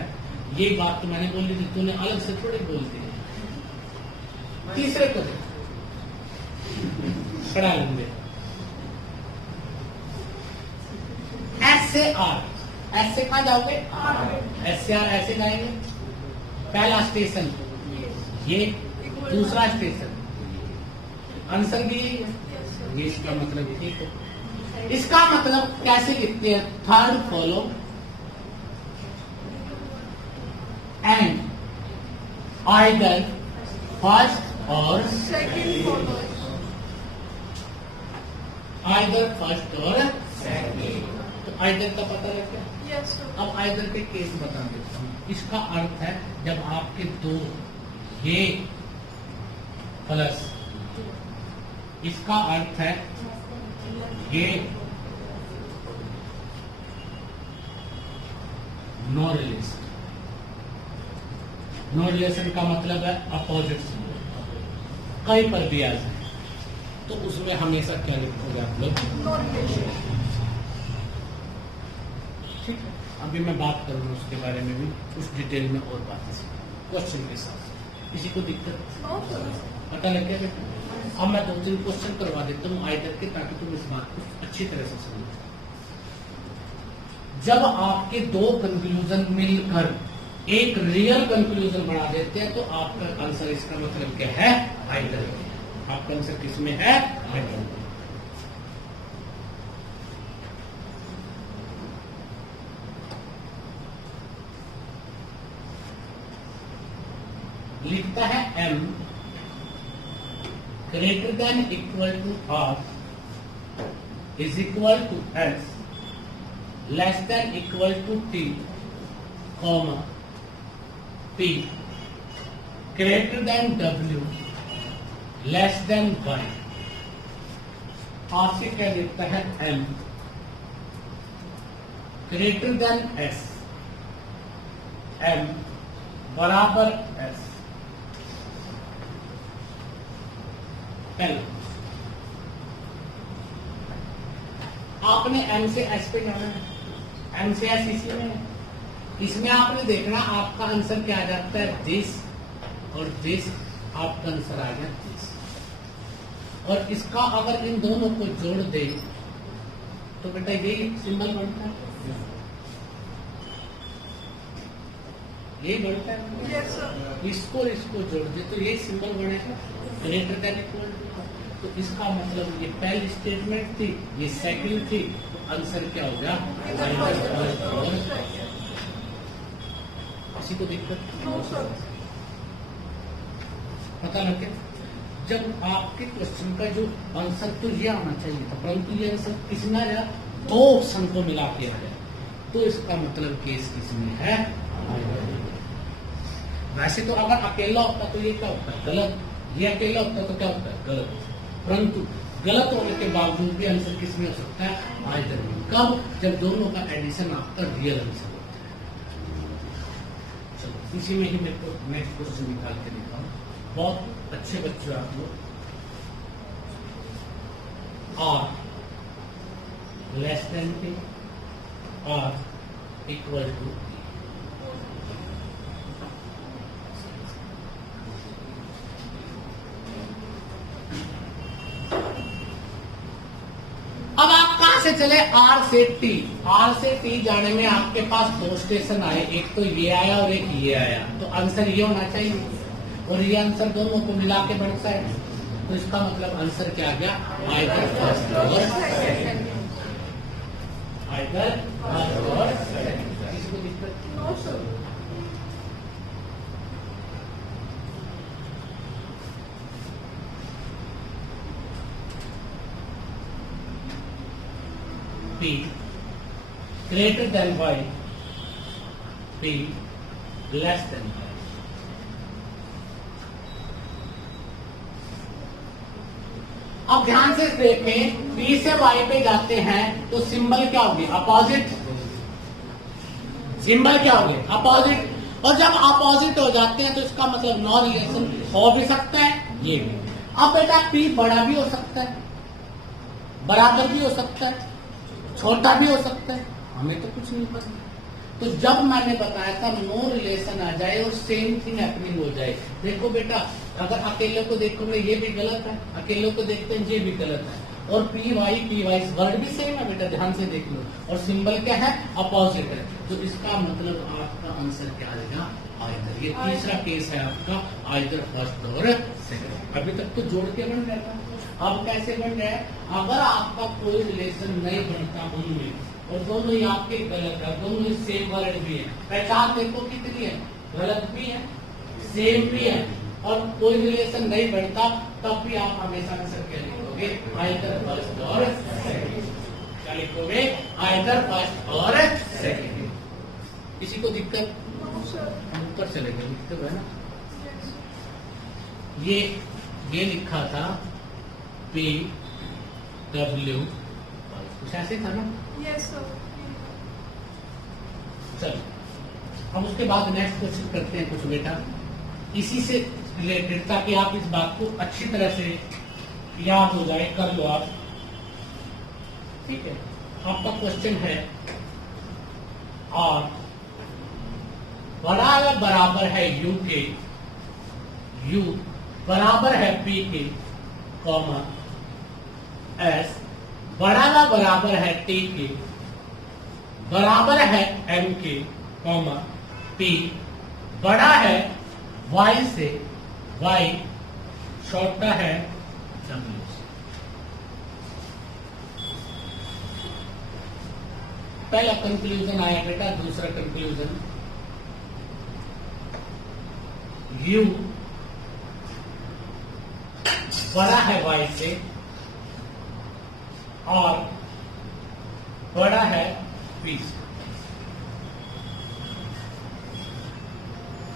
ये बात तो मैंने बोली थी, तूने अलग से थोड़ी बोल दी। तीसरे को पढ़ा लेंगे, एस से आर, एस से कहां जाओगे, एस से आर ऐसे जाएंगे। पहला स्टेशन ये, दूसरा स्टेशन, आंसर भी यही है, ये इसका मतलब ठीक है। इसका मतलब कैसे लिखते हैं, third follow and either first और सेकंड फॉलो, आइदर फर्स्ट और सेकंड। तो आइदर का पता लग गया। Yes sir. अब आइदर के केस बता देता हूं। इसका अर्थ है जब आपके दो ये प्लस, इसका अर्थ है ये नो रिलेशन। नो रिलेशन का मतलब है अपोजिट सिंबल कहीं पर भी आ जाए तो उसमें हमेशा क्या लिखोगे आप लोग, नो रिलेशन। ठीक है। अभी मैं बात करूंगा उसके बारे में भी कुछ डिटेल में और बातें क्वेश्चन के साथ। किसी को दिक्कत नो सर। पता लग गया बेटा? अब मैं 2-3 क्वेश्चन करवा देता हूँ आइदर के, ताकि तुम इस बात को अच्छी तरह से समझो। जब आपके दो कंक्लूजन मिलकर एक रियल कंक्लूजन बना देते हैं तो आपका आंसर, इसका मतलब क्या है, आइदर। आपका आंसर किसमें है, आइदर। लिखता है m greater than equal to r is equal to s less than equal to t comma p greater than w less than y। आपसे क्या लिखता है, m greater than s, m बराबर s। आपने m से s पे जाना है, m से s इसी में है, इसमें आपने देखना आपका आंसर क्या आ जाता है, दिस और दिस, आपका आंसर आ गया दिस। और इसका अगर इन दोनों को जोड़ दे तो बेटा यही सिंबल बनता है, ये बनता है। Yes, sir. इसको और इसको जोड़ दे तो ये सिंबल बनेगा, ग्रेटर देन इक्वल टू। तो इसका मतलब ये पहली स्टेटमेंट थी, ये सेकंड थी, तो आंसर क्या हो गया, किसी को दिक्कत No, sir. पता लग गया। जब आपके क्वेश्चन का जो आंसर तो ये आना चाहिए था, परंतु ये आंसर किसमें आया, दो ऑप्शन को मिला के आया, तो इसका मतलब केस किसमें है, वैसे तो अगर अकेला होता तो ये क्या होता है, गलत, ये अकेला होता तो क्या होता है, गलत। परंतु गलत होने के बावजूद भी आंसर किसमें हो सकता है, आइदर में। कब, जब दोनों का एडिशन आपका रियल आंसर होता है। चलो इसी में ही मेरे को नेक्स्ट क्वेश्चन निकाल के दिखाओ। बहुत अच्छे बच्चे आप लोग। और लेस देन के और इक्वल टू, अब आप कहां से चले, आर से टी। आर से टी जाने में आपके पास दो स्टेशन आए, एक तो ये आया और एक ये आया, तो आंसर ये होना चाहिए, और ये आंसर दोनों को मिला के बनता है। तो इसका मतलब आंसर क्या आ गया, आइदर फर्स्ट और सेकंड, आइदर फर्स्ट और सेकंड। किसी को दिक्कत, No, sir. P greater than Y, P less than Y। अब ध्यान से देखें, P से Y पे जाते हैं तो सिंबल क्या होगी, अपोजिट। सिंबल क्या होगी, अपोजिट। और जब अपोजिट हो जाते हैं तो इसका मतलब नो रिलेशन हो भी सकता है, ये भी। अब बेटा P बड़ा भी हो सकता है, बराबर भी हो सकता है, छोटा भी हो सकता है, हमें तो कुछ नहीं पता। तो जब मैंने बताया था नो रिलेशन आ जाए और सेम थिंग हैपनिंग हो जाए। देखो बेटा, अगर अकेले को देखोगे ये भी गलत है, अकेले को देखते हैं ये भी गलत है, और पी वाई वर्ड भी सेम है बेटा, ध्यान से देख लो, और सिंबल क्या है, अपोजिट है। तो इसका मतलब आपका आंसर क्या आएगा, आइदर। ये तीसरा केस है आपका, आइदर फर्स्ट और सेकंड। अभी तक तो जोड़ के बन रहा था, अब कैसे बन रहा है, अगर आपका कोई रिलेशन नहीं बनता उनमें, और दोनों ही आपके गलत है, दोनों ही सेम वर्ड भी है, पहचान देखो कितनी है, गलत भी है, सेम भी है, और कोई रिलेशन नहीं बनता, तब भी आप हमेशा आंसर क्या लिखोगे, आइदर फर्स्ट और सेकंड। क्या लिखोगे, आइदर फर्स्ट और सेकंड। किसी को दिक्कत, No, sir. हम ऊपर चले गए, लिखते हुए ना, Yes. ये लिखा था P W, कुछ ऐसे था ना। Yes, sir. चलो अब उसके बाद नेक्स्ट क्वेश्चन करते हैं कुछ बेटा इसी से रिलेटेड, ताकि आप इस बात को अच्छी तरह से याद हो जाए, कर लो आप, ठीक है। आपका क्वेश्चन है, और बड़ा या बराबर है U के, U बराबर है P के, कॉमा S बड़ा या बराबर है T के, बराबर है M के, कॉमा P बड़ा है Y से, Y छोटा है W से। पहला कंक्लूजन आया बेटा, दूसरा कंक्लूजन, U बड़ा है Y से और बड़ा है P से।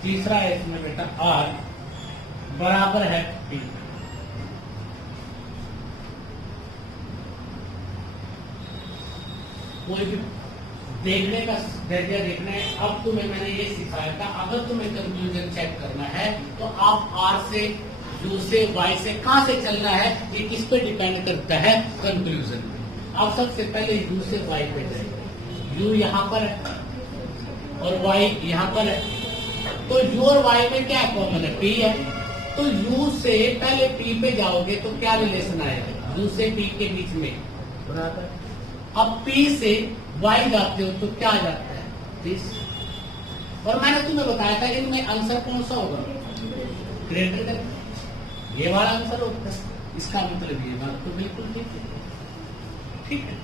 तीसरा है इसमें बेटा R बराबर है P। कोई भी देखने का जरिया देखना है। अब तुम्हें मैंने ये सिखाया था, अगर तुम्हें कंक्लूजन चेक करना है तो आप R से, U से, Y से कहां से चलना है, ये किस पे डिपेंड करता है, कंक्लूजन पे। अब सबसे पहले U से Y पे जाएंगे। U यहाँ पर है, और y यहाँ पर है, तो u और y में क्या कॉमन है? p है। तो u से पहले p पे जाओगे तो क्या रिलेशन आएगा? u से p के बीच में बराबर। अब p से y जाते हो तो क्या जाता है? 30। और मैंने तुम्हें बताया था इनमें आंसर कौन सा होगा? ग्रेटर देन, ये वाला आंसर होता है। इसका मतलब ये बात तो बिल्कुल ठीक है। ठीक है,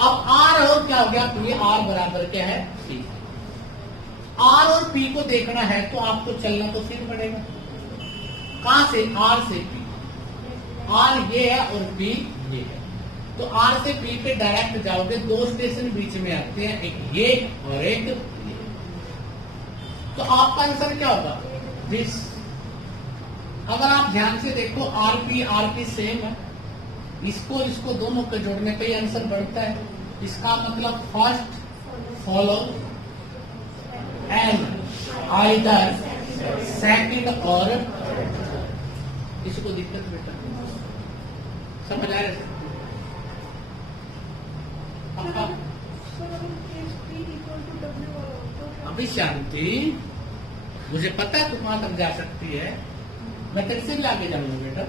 अब r और क्या हो गया? तो ये r बराबर क्या है? p। r और p को देखना है तो आपको चलना तो फिर पड़ेगा। कहां से? r से p। r ये है और p ये है, तो r से p पे डायरेक्ट जाओगे, दो स्टेशन बीच में आते हैं, एक ये और एक ये, तो आपका आंसर क्या होगा? 20। अगर आप ध्यान से देखो rp सेम है, इसको दोनों को जोड़ने पे आंसर बढ़ता है। इसका मतलब first follow and either second और, इसको दिक्कत बेटा समझ आ रहे? अभी शांति, मुझे पता है तुम वहां तक जा सकती है, मैं तेरे से भी आगे जाऊंगा बेटा।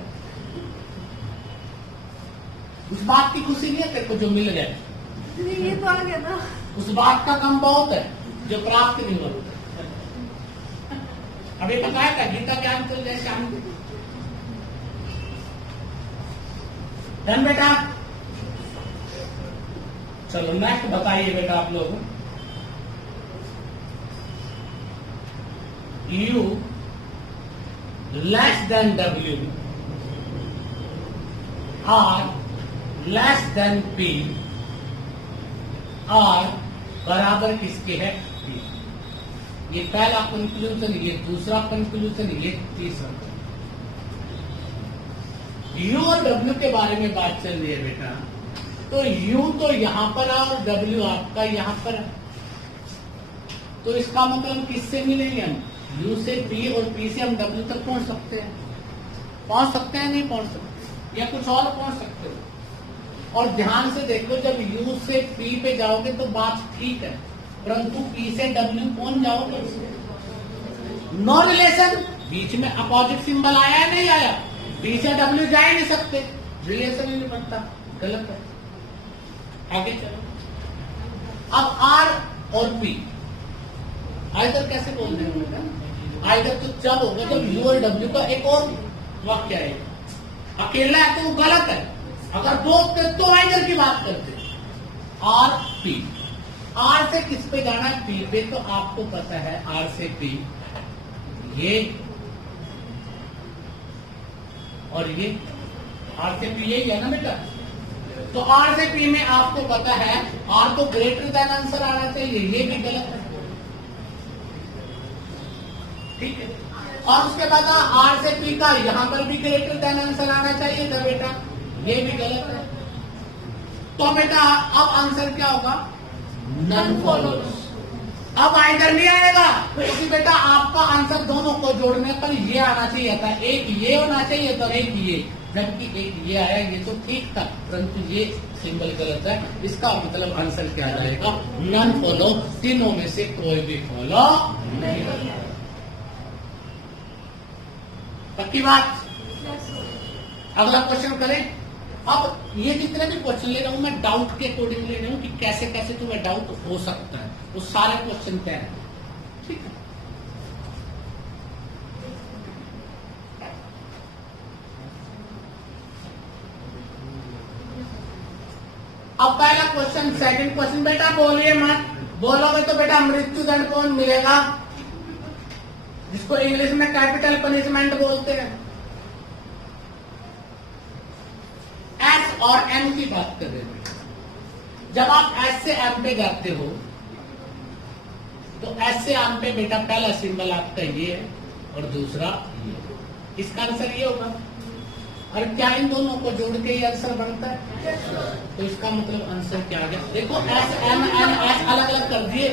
उस बात की खुशी नहीं है तेरे को जो मिल गया, ये तो आ गया ना। उस बात का कम बहुत है जो प्राप्त नहीं हुआ। अभी बताया था गीता ज्ञान तो जय शांति। डन बेटा? चलो नेक्स्ट बताइए बेटा आप लोग। U less than W R less then P R बराबर किसके है? P। ये पहला कंक्लूजन, ये दूसरा कंक्लूजन, ये तीसरा। U और W के बारे में बात चल रही है बेटा, तो U तो यहां पर है और W आपका यहां पर है, तो इसका मतलब किससे मिलेंगे हम? U से P और P से हम W तक पहुंच सकते हैं। पहुंच सकते हैं नहीं पहुंच सकते, या कुछ और पहुंच सकते हो। और ध्यान से देखो, जब U से P पे जाओगे तो बात ठीक है, परंतु P से W कौन जाओगे? नो रिलेशन, बीच में अपोजिट सिंबल आया है नहीं आया? P से W जा ही नहीं सकते, रिलेशन ही नहीं बनता, गलत है। आगे चलो। अब R और P आइदर कैसे बोल रहे हैं बेटा? आइदर तो जब होगा जब U और W का एक और वाक्य है, अकेला है तो वो गलत है। अगर दो होते तो आइदर की बात करते। R P, R से किस पे जाना है? P पे। तो आपको पता है R से P ये और ये, R से P यही है ना बेटा? तो R से P में आपको पता है R तो ग्रेटर देन आंसर आना चाहिए, ये भी गलत है। ठीक है, और उसके बाद R से P का यहां पर भी ग्रेटर देन आंसर आना चाहिए था बेटा, ये भी गलत है। तो बेटा अब आंसर क्या होगा? None follows. अब आइदर नहीं आएगा, क्योंकि बेटा आपका आंसर दोनों को जोड़ने पर ये आना चाहिए था, एक ये होना चाहिए था, एक ये, जबकि एक ये आया, ये तो ठीक था, परंतु ये सिंबल गलत है। इसका मतलब आंसर क्या आ जाएगा? None follow. तीनों में से कोई भी फॉलो नहीं करता। पक्की बात? अगला क्वेश्चन करें। अब ये जितने भी क्वेश्चन ले रहा हूं मैं डाउट के अकॉर्डिंग ले रहा हूं कि कैसे कैसे तुम्हें डाउट हो सकता है, वो सारे क्वेश्चन क्या है। ठीक है, अब पहला क्वेश्चन, सेकंड क्वेश्चन बेटा बोलिए मत, बोलोगे तो बेटा मृत्युदंड कौन मिलेगा? जिसको इंग्लिश में कैपिटल पनिशमेंट बोलते हैं। एस और एम की बात कर रहे हैं। जब आप एस से एम पे जाते हो तो एस से एम पे बेटा पहला सिंबल आपका ये है और दूसरा ये, इसका आंसर ये होगा। और क्या इन दोनों को जोड़ के ही आंसर बनता है? तो इसका मतलब आंसर क्या आ गया? देखो एस एम एन एस अलग अलग कर दिए,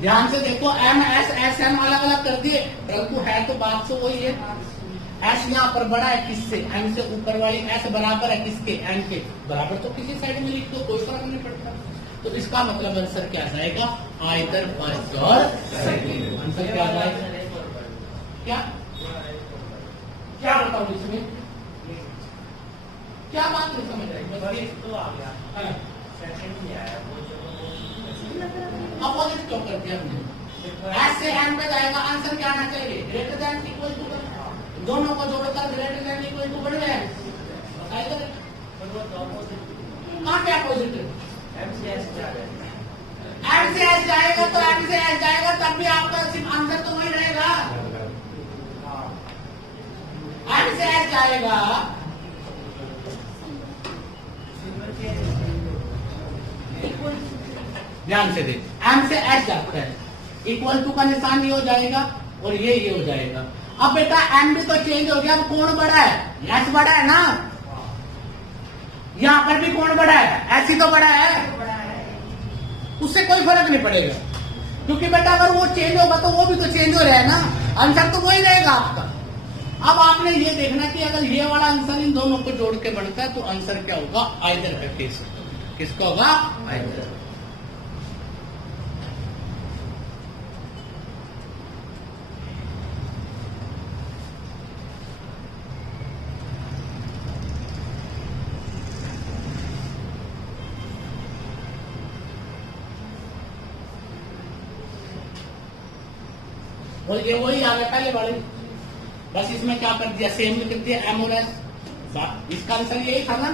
ध्यान से देखो, एम एस एस एम अलग अलग कर दिए, परंतु है तो बात तो वही है। एस यहाँ पर बड़ा है किससे? एम से ऊपर वाली एस बराबर है किसके? एम के बराबर, तो किसी साइड में लिख दो, कोई फर्क नहीं पड़ता। तो इसका मतलब आंसर क्या जाएगा, आइदर फर्स्ट और सेकंड। आंसर क्या जाएगा, क्या क्या बताऊं इसमें, क्या बात नहीं समझ रही, तो आ गया सेकंड नहीं आया वो जो अपोजिट क्यों कर दिया हमने, एस से एन पे जाएगा, आंसर क्या आना चाहिए, ग्रेटर देन इक्वल टू, दोनों को जोड़कर ग्रेटर देन इक्वल टू बढ़ गया, बताइए कहाँ पे अपोजिट है, एम से एस जाएगा तो एम से एस जाएगा, तब भी आपका सिर्फ आंसर तो वही रहेगा, एम से एस जाएगा, ध्यान से देख, एम से एस जाता है, इक्वल टू का निशान ये हो जाएगा और ये हो जाएगा। अब बेटा एम भी तो चेंज हो गया, अब कौन बड़ा है, एस बड़ा है ना, यहां पर भी कौन बड़ा है, एस ही तो बड़ा है, उससे कोई फर्क नहीं पड़ेगा, क्योंकि बेटा अगर वो चेंज होगा तो वो भी तो चेंज हो रहा है ना, आंसर तो वही रहेगा आपका। अब आपने ये देखना कि अगर ये वाला आंसर इन दोनों को जोड़ के बनता है तो आंसर क्या होगा, आइदर का केस, किसका होगा, आइदर। और ये वही आ गया पहले वाले, बस इसमें क्या कर दिया, सेम लिख दिया एम और एस, इसका आंसर यही था ना,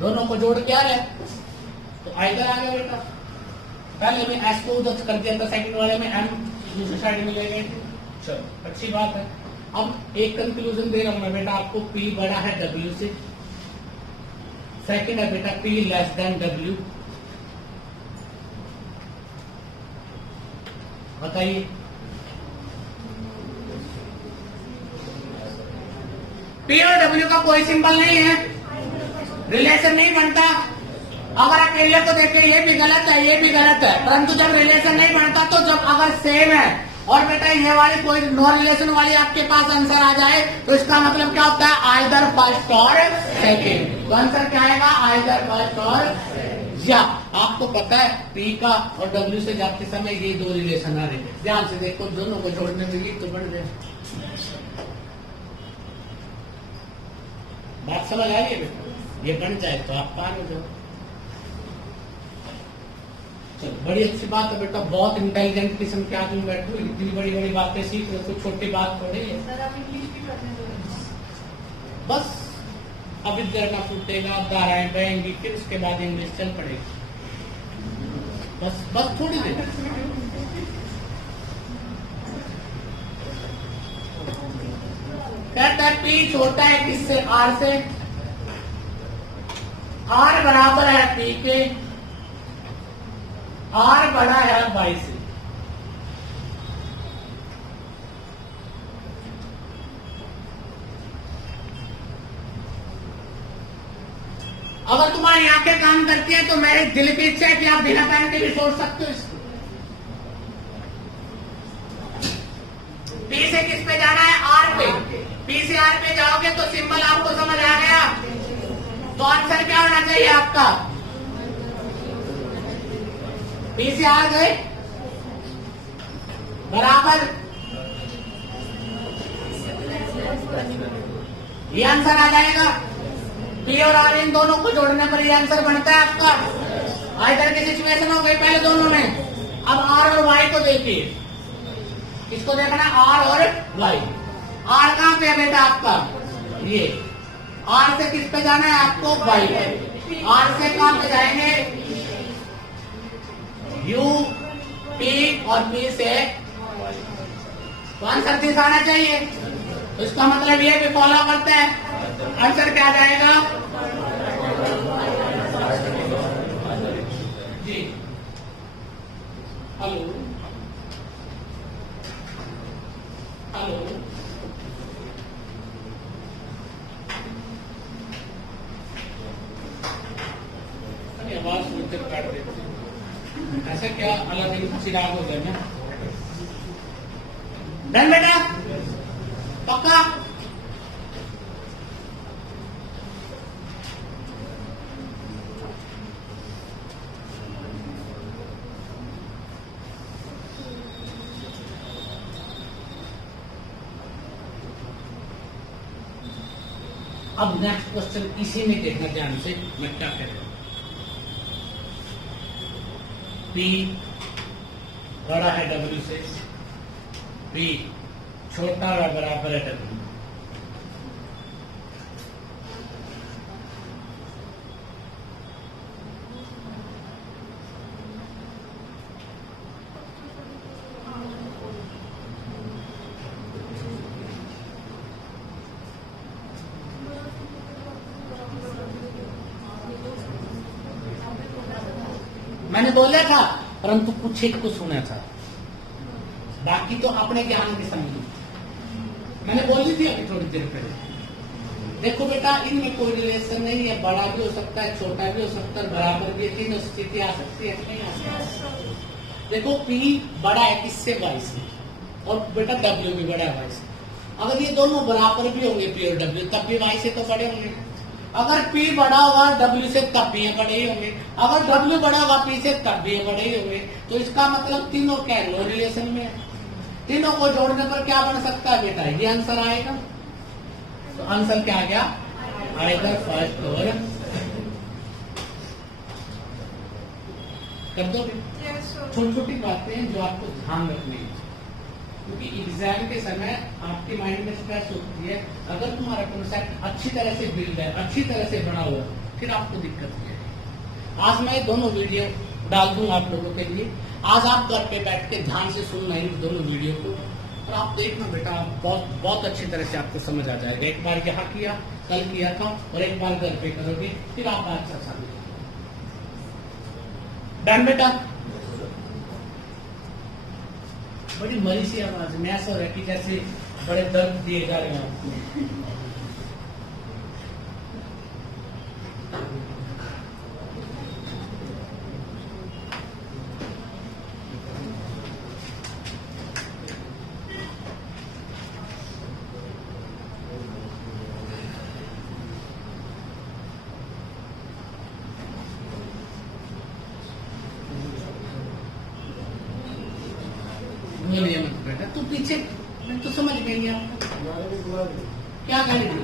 दोनों को जोड़ के आ रहा है तो आइदर आ गया बेटा। पहले में एस को उधर कर दिया था, सेकंड वाले में एम दूसरी साइड में ले गए, चलो अच्छी बात है। अब एक कंक्लूजन दे रहा हूं मैं बेटा आपको, पी बड़ा है डब्ल्यू से, सेकंड है बेटा पी लेस देन डब्ल्यू, बताइए पी और डब्ल्यू का कोई सिंबल नहीं है, रिलेशन नहीं बनता। अगर अकेले को देखें ये भी गलत है, ये भी गलत है, परंतु जब रिलेशन नहीं बनता तो जब अगर सेम है और बेटा ये वाली कोई नो रिलेशन वाली आपके पास आंसर आ जाए तो इसका मतलब क्या होता है, आइदर फर्स्ट और सेकंड। तो आंसर क्या आएगा, आइदर फर्स्ट और, या आपको पता है पी का और डब्ल्यू से जाते समय ये दो रिलेशन आ रहे हैं, ध्यान से देखो, दोनों को जोड़ने में ये तो बढ़ गए। बात समझ आ रही है बेटा, ये बन जाए तो आप पार हो जाओ। चलो बड़ी अच्छी बात है बेटा, बहुत इंटेलिजेंट किस्म के आदमी बैठे हुए, इतनी बड़ी बड़ी बातें सीख रहे, कुछ छोटी बात थोड़ी है। सर आप इंग्लिश भी पढ़ने दो। बस अब इधर का फूटेगा, धाराएं बहेंगी, फिर उसके बाद इंग्लिश चल पड़ेगी, बस थोड़ी देर। कहता है पी छोटा है किससे, आर से, आर बराबर है पी के, आर बड़ा है वाई से। अगर तुम्हारी आंखें काम करती है तो मेरे दिल की इच्छा है कि आप बिना पहन के भी सोच सकते हो इसको। पी से किस पे जाना है, आर पे, पी से आर पे जाओगे तो सिंबल आपको समझ आ गया, तो आंसर क्या होना चाहिए आपका, पी से आर गए बराबर, ये आंसर आ जाएगा। पी और आर इन दोनों को जोड़ने पर ये आंसर बनता है आपका। आइदर की सिचुएशन हो गई पहले दोनों में, अब आर और वाई को देखिए, किसको देखना, आर और वाई। आर कहां पे है बेटा आपका, ये आर से किस पे जाना है आपको, वाई पे। आर से कहां पे जाएंगे, यू, पी और पी से, तो आंसर दिस आना चाहिए। तो इसका मतलब ये भी फॉलो करते हैं, आंसर क्या जाएगा जी। हेलो हेलो, आवाज सुनते काट देते, ऐसा क्या अलग चिराग हो गया ना। डन बेटा, पक्का। अब नेक्स्ट क्वेश्चन इसी में देखना ध्यान से मैं क्या कह रहा हूं। P बड़ा है W से, P छोटा या बराबर है W। मैंने बोला था परंतु कुछ एक को सुना था, बाकी तो अपने ज्ञान के समझो। मैंने बोली थी अभी थोड़ी देर पहले, देखो बेटा इनमें कोई रिलेशन नहीं है, बड़ा भी हो सकता है, छोटा भी हो सकता है, बराबर भी, तीनों स्थिति आ सकती है, नहीं आ सकती। देखो P बड़ा है किससे, Y से, और बेटा W भी बड़ा है Y से। अगर ये दोनों बराबर भी होंगे P और W, तब भी Y से तो बड़े होंगे। अगर P बड़ा होगा W से तब भी बड़े ही होंगे, अगर W बड़ा होगा P से तब भी बड़े ही होंगे। तो इसका मतलब तीनों क्या नो रिलेशन में है। तीनों को जोड़ने पर क्या बन सकता है बेटा, ये आंसर आएगा। तो आंसर क्या आ गया, आएगा फर्स्ट और कर दो। छोटी छोटी बातें हैं जो आपको ध्यान रखनी है, क्योंकि एग्जाम के समय आपके माइंड में स्ट्रेस होती है। अगर तुम्हारा कॉन्सेप्ट अच्छी तरह से बिल्ड है, अच्छी तरह से बना हुआ, फिर आपको दिक्कत नहीं है। आज मैं दोनों वीडियो डाल दूंगा आप लोगों के लिए। आज आप घर पे बैठ के ध्यान से सुनना इन दोनों वीडियो को, और आप देखना बेटा, बहुत बहुत अच्छी तरह से आपको समझ आ जाएगा। एक बार यहाँ किया, कल किया था, और एक बार घर पे करोगे, फिर आप अच्छा समझ। डन बेटा? बड़ी मरी सी आवाज में ऐसा हो रहा है कि जैसे बड़े दर्द दिए जा रहे हैं आपको। बोलिए मत बेटा, तू पीछे, मैं तो समझ गई आपको क्या गाली दी।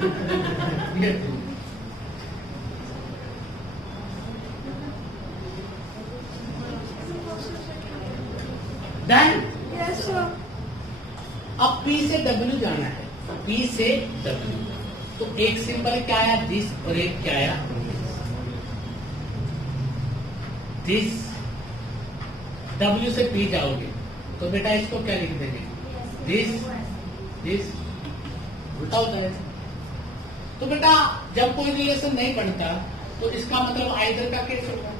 डन? अब P से W जाना है, P से W, तो एक सिंबल क्या आया, दिस, और एक क्या आया, दिस। W से P जाओगे तो बेटा इसको क्या लिख देंगे, दिस दिस, उल्टा होता है। तो बेटा जब कोई रिलेशन नहीं बनता तो इसका मतलब आइदर का केस होगा,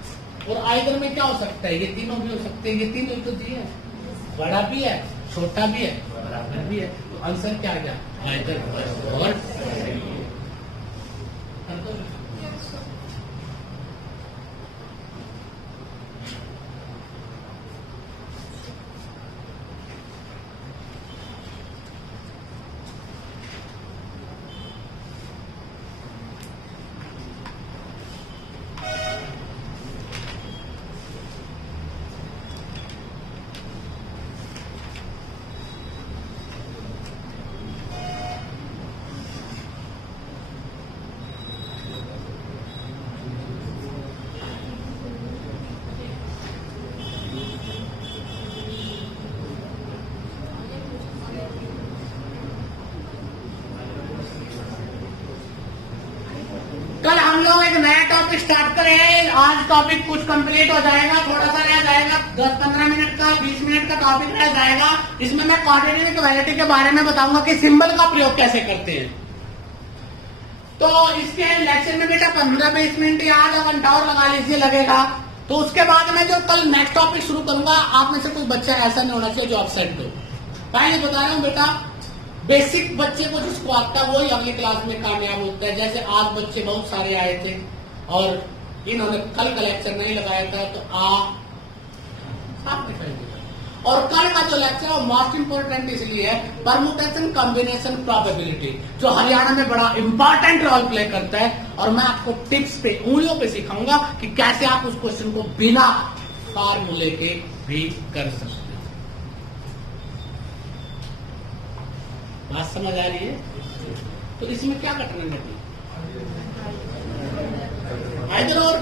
और आइदर में क्या हो सकता है, ये तीनों भी हो सकते हैं। ये तीनों तो दिए है, बड़ा भी है, छोटा भी है, बराबर भी है। तो आंसर क्या आ गया, आइदर और। कल हम लोग एक नया टॉपिक स्टार्ट कर रहे हैं। आज टॉपिक कुछ कंप्लीट हो जाएगा, थोड़ा सा रह जाएगा, 10-15 मिनट का, 20 मिनट का टॉपिक रह जाएगा। इसमें मैं क्वाड्रेटिक इक्वालिटी के बारे में बताऊंगा कि सिंबल का प्रयोग कैसे करते हैं। तो इसके लेक्चर में बेटा 15-20 मिनट या आधा घंटा और लगा लीजिए, लगेगा। तो उसके बाद मैं जो कल नेक्स्ट टॉपिक शुरू करूंगा, आप में से कोई बच्चा ऐसा नहीं होना चाहिए जो अपसेट हो। पहले बता रहा हूँ बेटा, बेसिक बच्चे को जिसको आता है वही अगली क्लास में कामयाब होता है। जैसे आज बच्चे बहुत सारे आए थे और इन्होंने कल का लेक्चर नहीं लगाया था, तो आपने कर दिया। और कल का जो लेक्चर है वो मोस्ट इंपोर्टेंट इसलिए है, परमुटेशन कॉम्बिनेशन प्रोबेबिलिटी, जो हरियाणा में बड़ा इंपॉर्टेंट रोल प्ले करता है। और मैं आपको टिप्स पे, उंगलियों पे सिखाऊंगा कि कैसे आप उस क्वेश्चन को बिना फार्मूले के भी कर सकते हैं। बात समझ आ रही है? तो इसमें क्या कठिनाई है? Either or.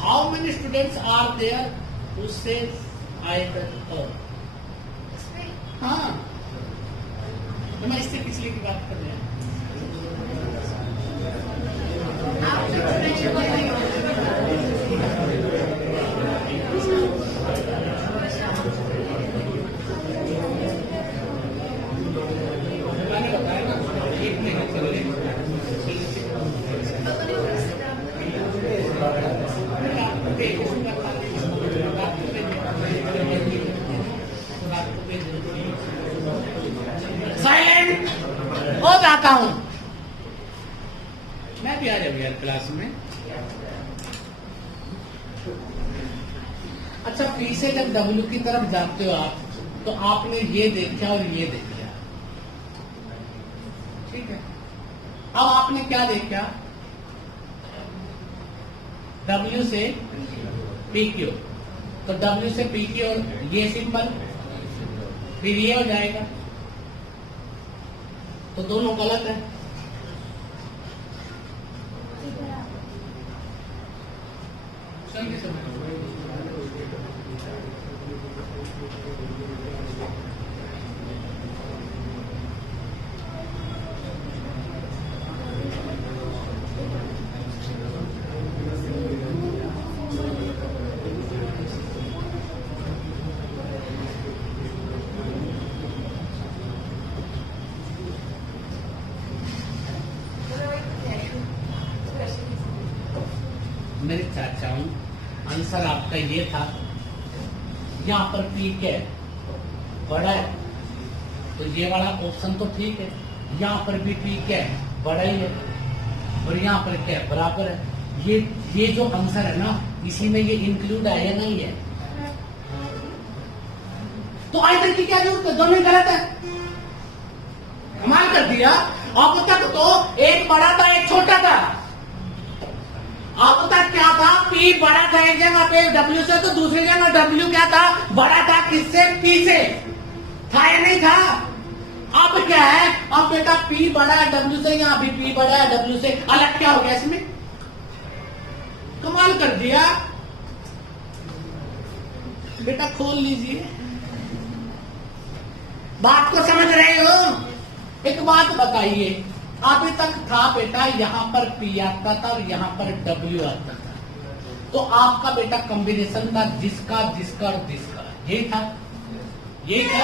How many students are there who says either or? हाँ, मैं इससे पिछले की बात कर रहे हैं. मैंने बताया ना, एक महीने चले. साइलेंट हो जाता हूं. मैं भी आ जाऊँ यार क्लास में. अच्छा, पी से जब डब्ल्यू की तरफ जाते हो आप, तो आपने ये देखा और ये देखा, ठीक है. अब आपने क्या देखा? डब्ल्यू से पी क्यू. तो डब्ल्यू से पी क्यू और ये सिंपल, फिर ये हो जाएगा. तो दोनों गलत है. समझे समझे. मेरे चाचाओं, आंसर आपका ये था. यहाँ पर पी क्या है? बड़ा है, तो ये वाला ऑप्शन तो ठीक है. यहाँ पर भी पी क्या है? बड़ा ही है. और यहाँ पर क्या है? बराबर है. ये जो आंसर है ना, इसी में ये इंक्लूड है या नहीं है? तो आइदर की क्या जरूरत है? दोनों गलत है. कमाल कर दिया. अब तक तो एक बड़ा था एक छोटा था. अब तक क्या था? पी बड़ा था एक जगह पे डब्ल्यू से, तो दूसरी जगह डब्ल्यू क्या था? बड़ा था किससे? पी से. था या नहीं था? अब क्या है? अब बेटा पी बड़ा है डब्ल्यू से, यहाँ भी पी बड़ा है डब्ल्यू से. अलग क्या हो गया इसमें? कमाल कर दिया. बेटा खोल लीजिए. बात को समझ रहे हो? एक बात बताइए, अभी तक था बेटा यहाँ पर पी आता था और यहाँ पर डब्ल्यू आता था. तो आपका बेटा कॉम्बिनेशन था जिसका जिसका और जिसका. यही था, यही था.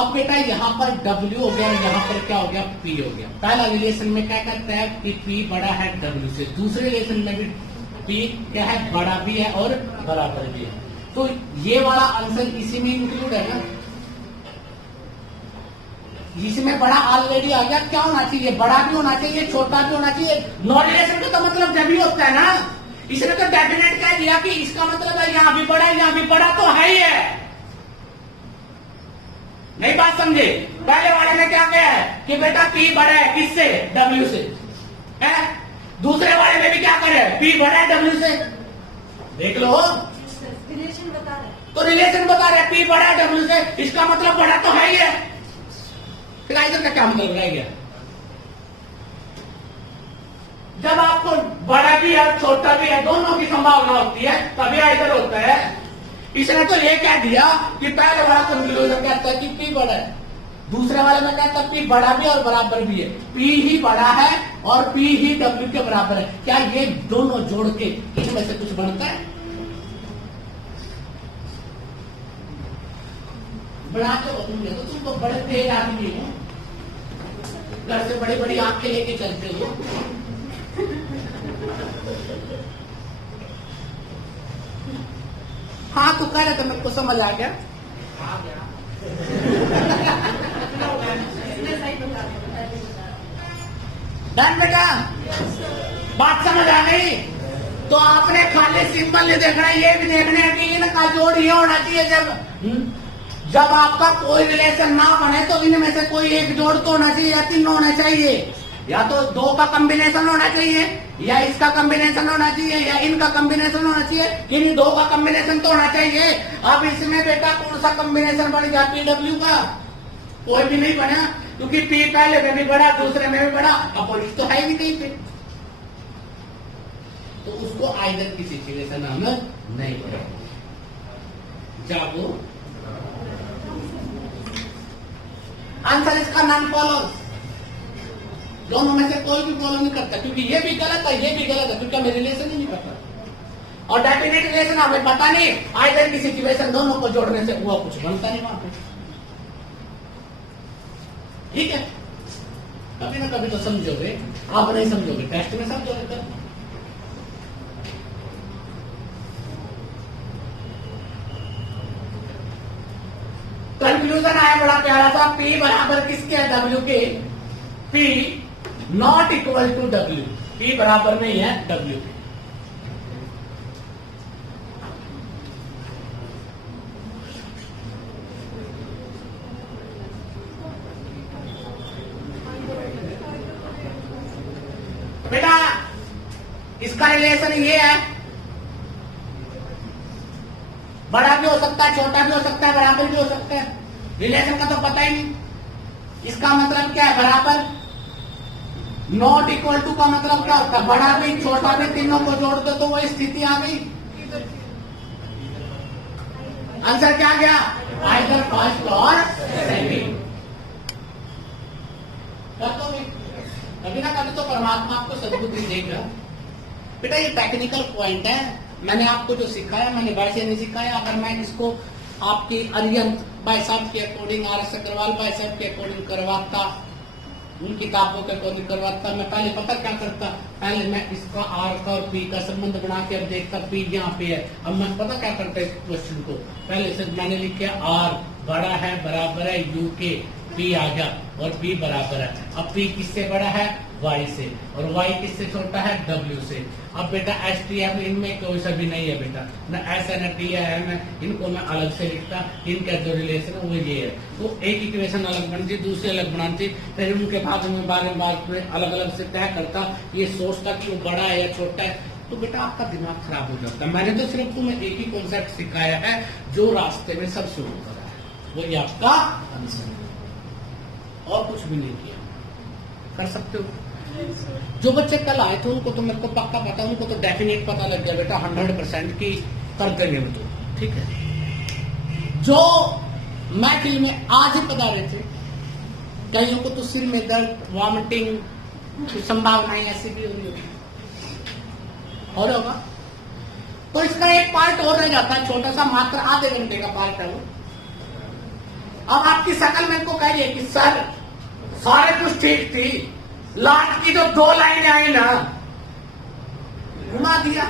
अब बेटा यहाँ पर डब्ल्यू हो गया और यहाँ पर क्या हो गया? पी हो गया. पहला रिलेशन में क्या कहता है कि पी बड़ा है डब्ल्यू से. दूसरे रिलेशन में भी पी क्या है? बड़ा भी है और बराबर भी है. तो ये वाला आंसर इसी में इंक्लूड है ना. इसमें बड़ा ऑलरेडी आ गया. क्या होना चाहिए? बड़ा भी होना चाहिए, छोटा भी होना चाहिए. नो रिलेशन का तो मतलब जब ही होता है ना. इसने तो डेफिनेट कह दिया कि इसका मतलब है यहाँ भी बड़ा है, यहाँ भी बड़ा तो है ही है. नहीं बात समझे? पहले वाले में क्या कहा है कि बेटा पी बड़ा है किससे? डब्ल्यू से. है? दूसरे वाले में भी क्या करे? पी बड़ा है डब्ल्यू से. देख लो, रिलेशन बता रहे. तो रिलेशन बता रहे पी बड़ा है डब्ल्यू से, इसका मतलब बड़ा तो है ही है. फिर आइदर का क्या मतलब रह गया? जब आपको बड़ा भी है छोटा भी है दोनों की संभावना होती है तभी आइदर होता है. इसने तो ये कह दिया कि पहले वाला कंक्लूजन कहता है कि पी बड़ा है, दूसरे वाले में कहता है पी बड़ा भी और बराबर भी है. पी ही बड़ा है और पी ही डब्ल्यू के बराबर है. क्या ये दोनों जोड़ के इनमें से कुछ बनता है? बड़ा के बदलूंगे तो तुम तो बड़े तेज आदमी हो, घर से बड़ी बड़ी आंखें लेके चलते हो. हाँ तो कह रहे थे, मेरे को समझ आ गया. डन बेटा, बात समझ आ गई. तो आपने खाली सिंपल नहीं देखना, ये भी देखना है कि इनका जोड़ ये होना चाहिए. जब आपका कोई रिलेशन ना बने तो इनमें से कोई एक जोड़ तो होना चाहिए या तीन होना चाहिए. या तो दो का कॉम्बिनेशन होना चाहिए, या इसका कॉम्बिनेशन होना चाहिए, या इनका कॉम्बिनेशन होना चाहिए. इन दो का कॉम्बिनेशन तो होना चाहिए. अब इसमें बेटा कौन सा कॉम्बिनेशन बन गया? पीडब्ल्यू का कोई भी नहीं बना, क्योंकि पी पहले में भी बड़ा दूसरे में भी बड़ा. अपोजिट तो है ही नहीं कहीं पे. तो उसको आइदर की सिचुएशन हम नहीं करेंगे। जागो आंसर इसका नॉन फॉलोस, दोनों में से कोई भी फॉलो नहीं करता, क्योंकि ये भी गलत है, ये भी गलत है, क्योंकि हमें रिलेशन ही नहीं पता और डेफिनेट रिलेशन हमें पता नहीं, आइदर की सिचुएशन दोनों को जोड़ने से हुआ कुछ बनता नहीं वहां पे। ठीक है, कभी ना कभी तो समझोगे, आप नहीं समझोगे टेस्ट में समझोगे तो। कंक्लूजन आया बड़ा प्यारा सा, P बराबर किसके है, W के। P not equal to W, P बराबर नहीं है W के। बेटा इसका रिलेशन ये है, बड़ा भी हो सकता है, छोटा भी हो सकता है, बराबर भी हो सकता है, रिलेशन का तो पता ही नहीं। इसका मतलब क्या है, बराबर। नॉट इक्वल टू का मतलब क्या होता है, बड़ा भी छोटा भी तीनों को जोड़ दो तो वही स्थिति आ गई। आंसर क्या गया, आइदर फर्स्ट और सेकंड। कभी ना कभी तो परमात्मा आपको सद्बुद्धि देगा। बेटा ये टेक्निकल पॉइंट है, मैंने आपको जो सिखाया मैंने वैसे नहीं सिखाया। अगर मैं इसको आपकी अरियंत भाई साहब के अकॉर्डिंग, RS अग्रवाल भाई साहब के अकॉर्डिंग करवाता, उन किताबों के अकॉर्डिंग करवाता, मैं पहले पता क्या करता, पहले मैं इसका R का और P का संबंध बना के अब देखता P यहाँ पे है। अब मैं पता क्या करता इस क्वेश्चन को, पहले से मैंने लिखा R बड़ा है बराबर है U के, P आ गया और P बराबर है। अब P किससे बड़ा है, Y से, और Y किससे छोटा है, W से। अब बेटा STM इनमें कोई सा भी नहीं है बेटा, न S है न T है, मैं इनको मैं अलग से लिखता, इनका जो रिलेशन है वो ये है। तो एक इक्वेशन अलग बनती थी, दूसरी अलग बनानी थी, फिर उनके बाद में बार में अलग अलग से तय करता, ये सोचता कि वो बड़ा है या छोटा है। तो बेटा आपका दिमाग खराब हो जाता है। मैंने तो सिर्फ तुम्हें एक ही कॉन्सेप्ट सिखाया है जो रास्ते में सब शुरू करा है, वही आपका आंसर है, और कुछ भी नहीं किया। कर सकते हो। जो बच्चे कल आए थे उनको तो मेरे को पक्का पता, उनको तो डेफिनेट पता लग गया बेटा 100% की कर देंगे वो तो। ठीक है, जो महफिल में आज ही पधारे थे, कईयों को तो सिर में दर्द, वॉमिटिंग की संभावनाएं ऐसी भी हो रही होगी, और होगा। तो इसका एक पार्ट और रह जाता है, छोटा सा, मात्र आधे घंटे का पार्ट है वो। अब आपकी शकल मेरे को कह रही है कि सर सारे कुछ ठीक थी, लास्ट की जो 2 लाइनें आई ना, घुमा दिया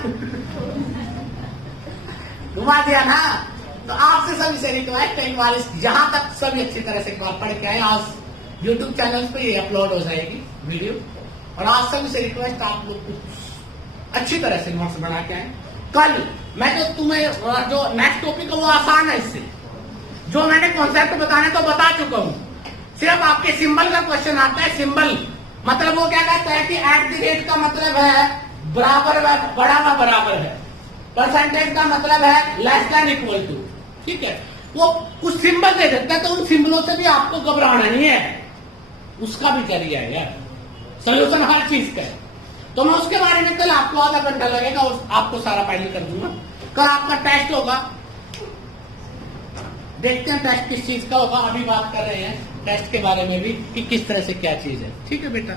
घुमा दिया ना। तो आपसे सभी से रिक्वेस्ट है, एक बार यहां तक सभी अच्छी तरह से एक बार पढ़ के आए। आज YouTube चैनल पे ये अपलोड हो जाएगी वीडियो, और आज सभी से रिक्वेस्ट, आप लोग कुछ अच्छी तरह से नोट्स बना के आए। कल मैं जो तुम्हें जो नेक्स्ट टॉपिक है वो आसान है, इससे जो मैंने कॉन्सेप्ट बताने तो बता चुका हूं। सिर्फ आपके सिंबल का क्वेश्चन आता है। सिंबल मतलब वो क्या कहता है कि एट द रेट का मतलब है बराबर है, बड़ा व बराबर है। परसेंटेज का मतलब है लेस देन इक्वल टू। ठीक है, वो कुछ सिंबल दे देता है, तो उन सिंबलों से भी आपको घबराना नहीं है, उसका भी जरिया है यार, सोल्यूशन हर चीज का है। तो मैं उसके बारे में कल आपको आधा घंटा लगेगा, आपको सारा फाइनल कर दूंगा। कल आपका टेस्ट होगा, देखते हैं टेस्ट किस चीज का होगा। अभी बात कर रहे हैं टेस्ट के बारे में भी कि किस तरह से क्या चीज है। ठीक है बेटा।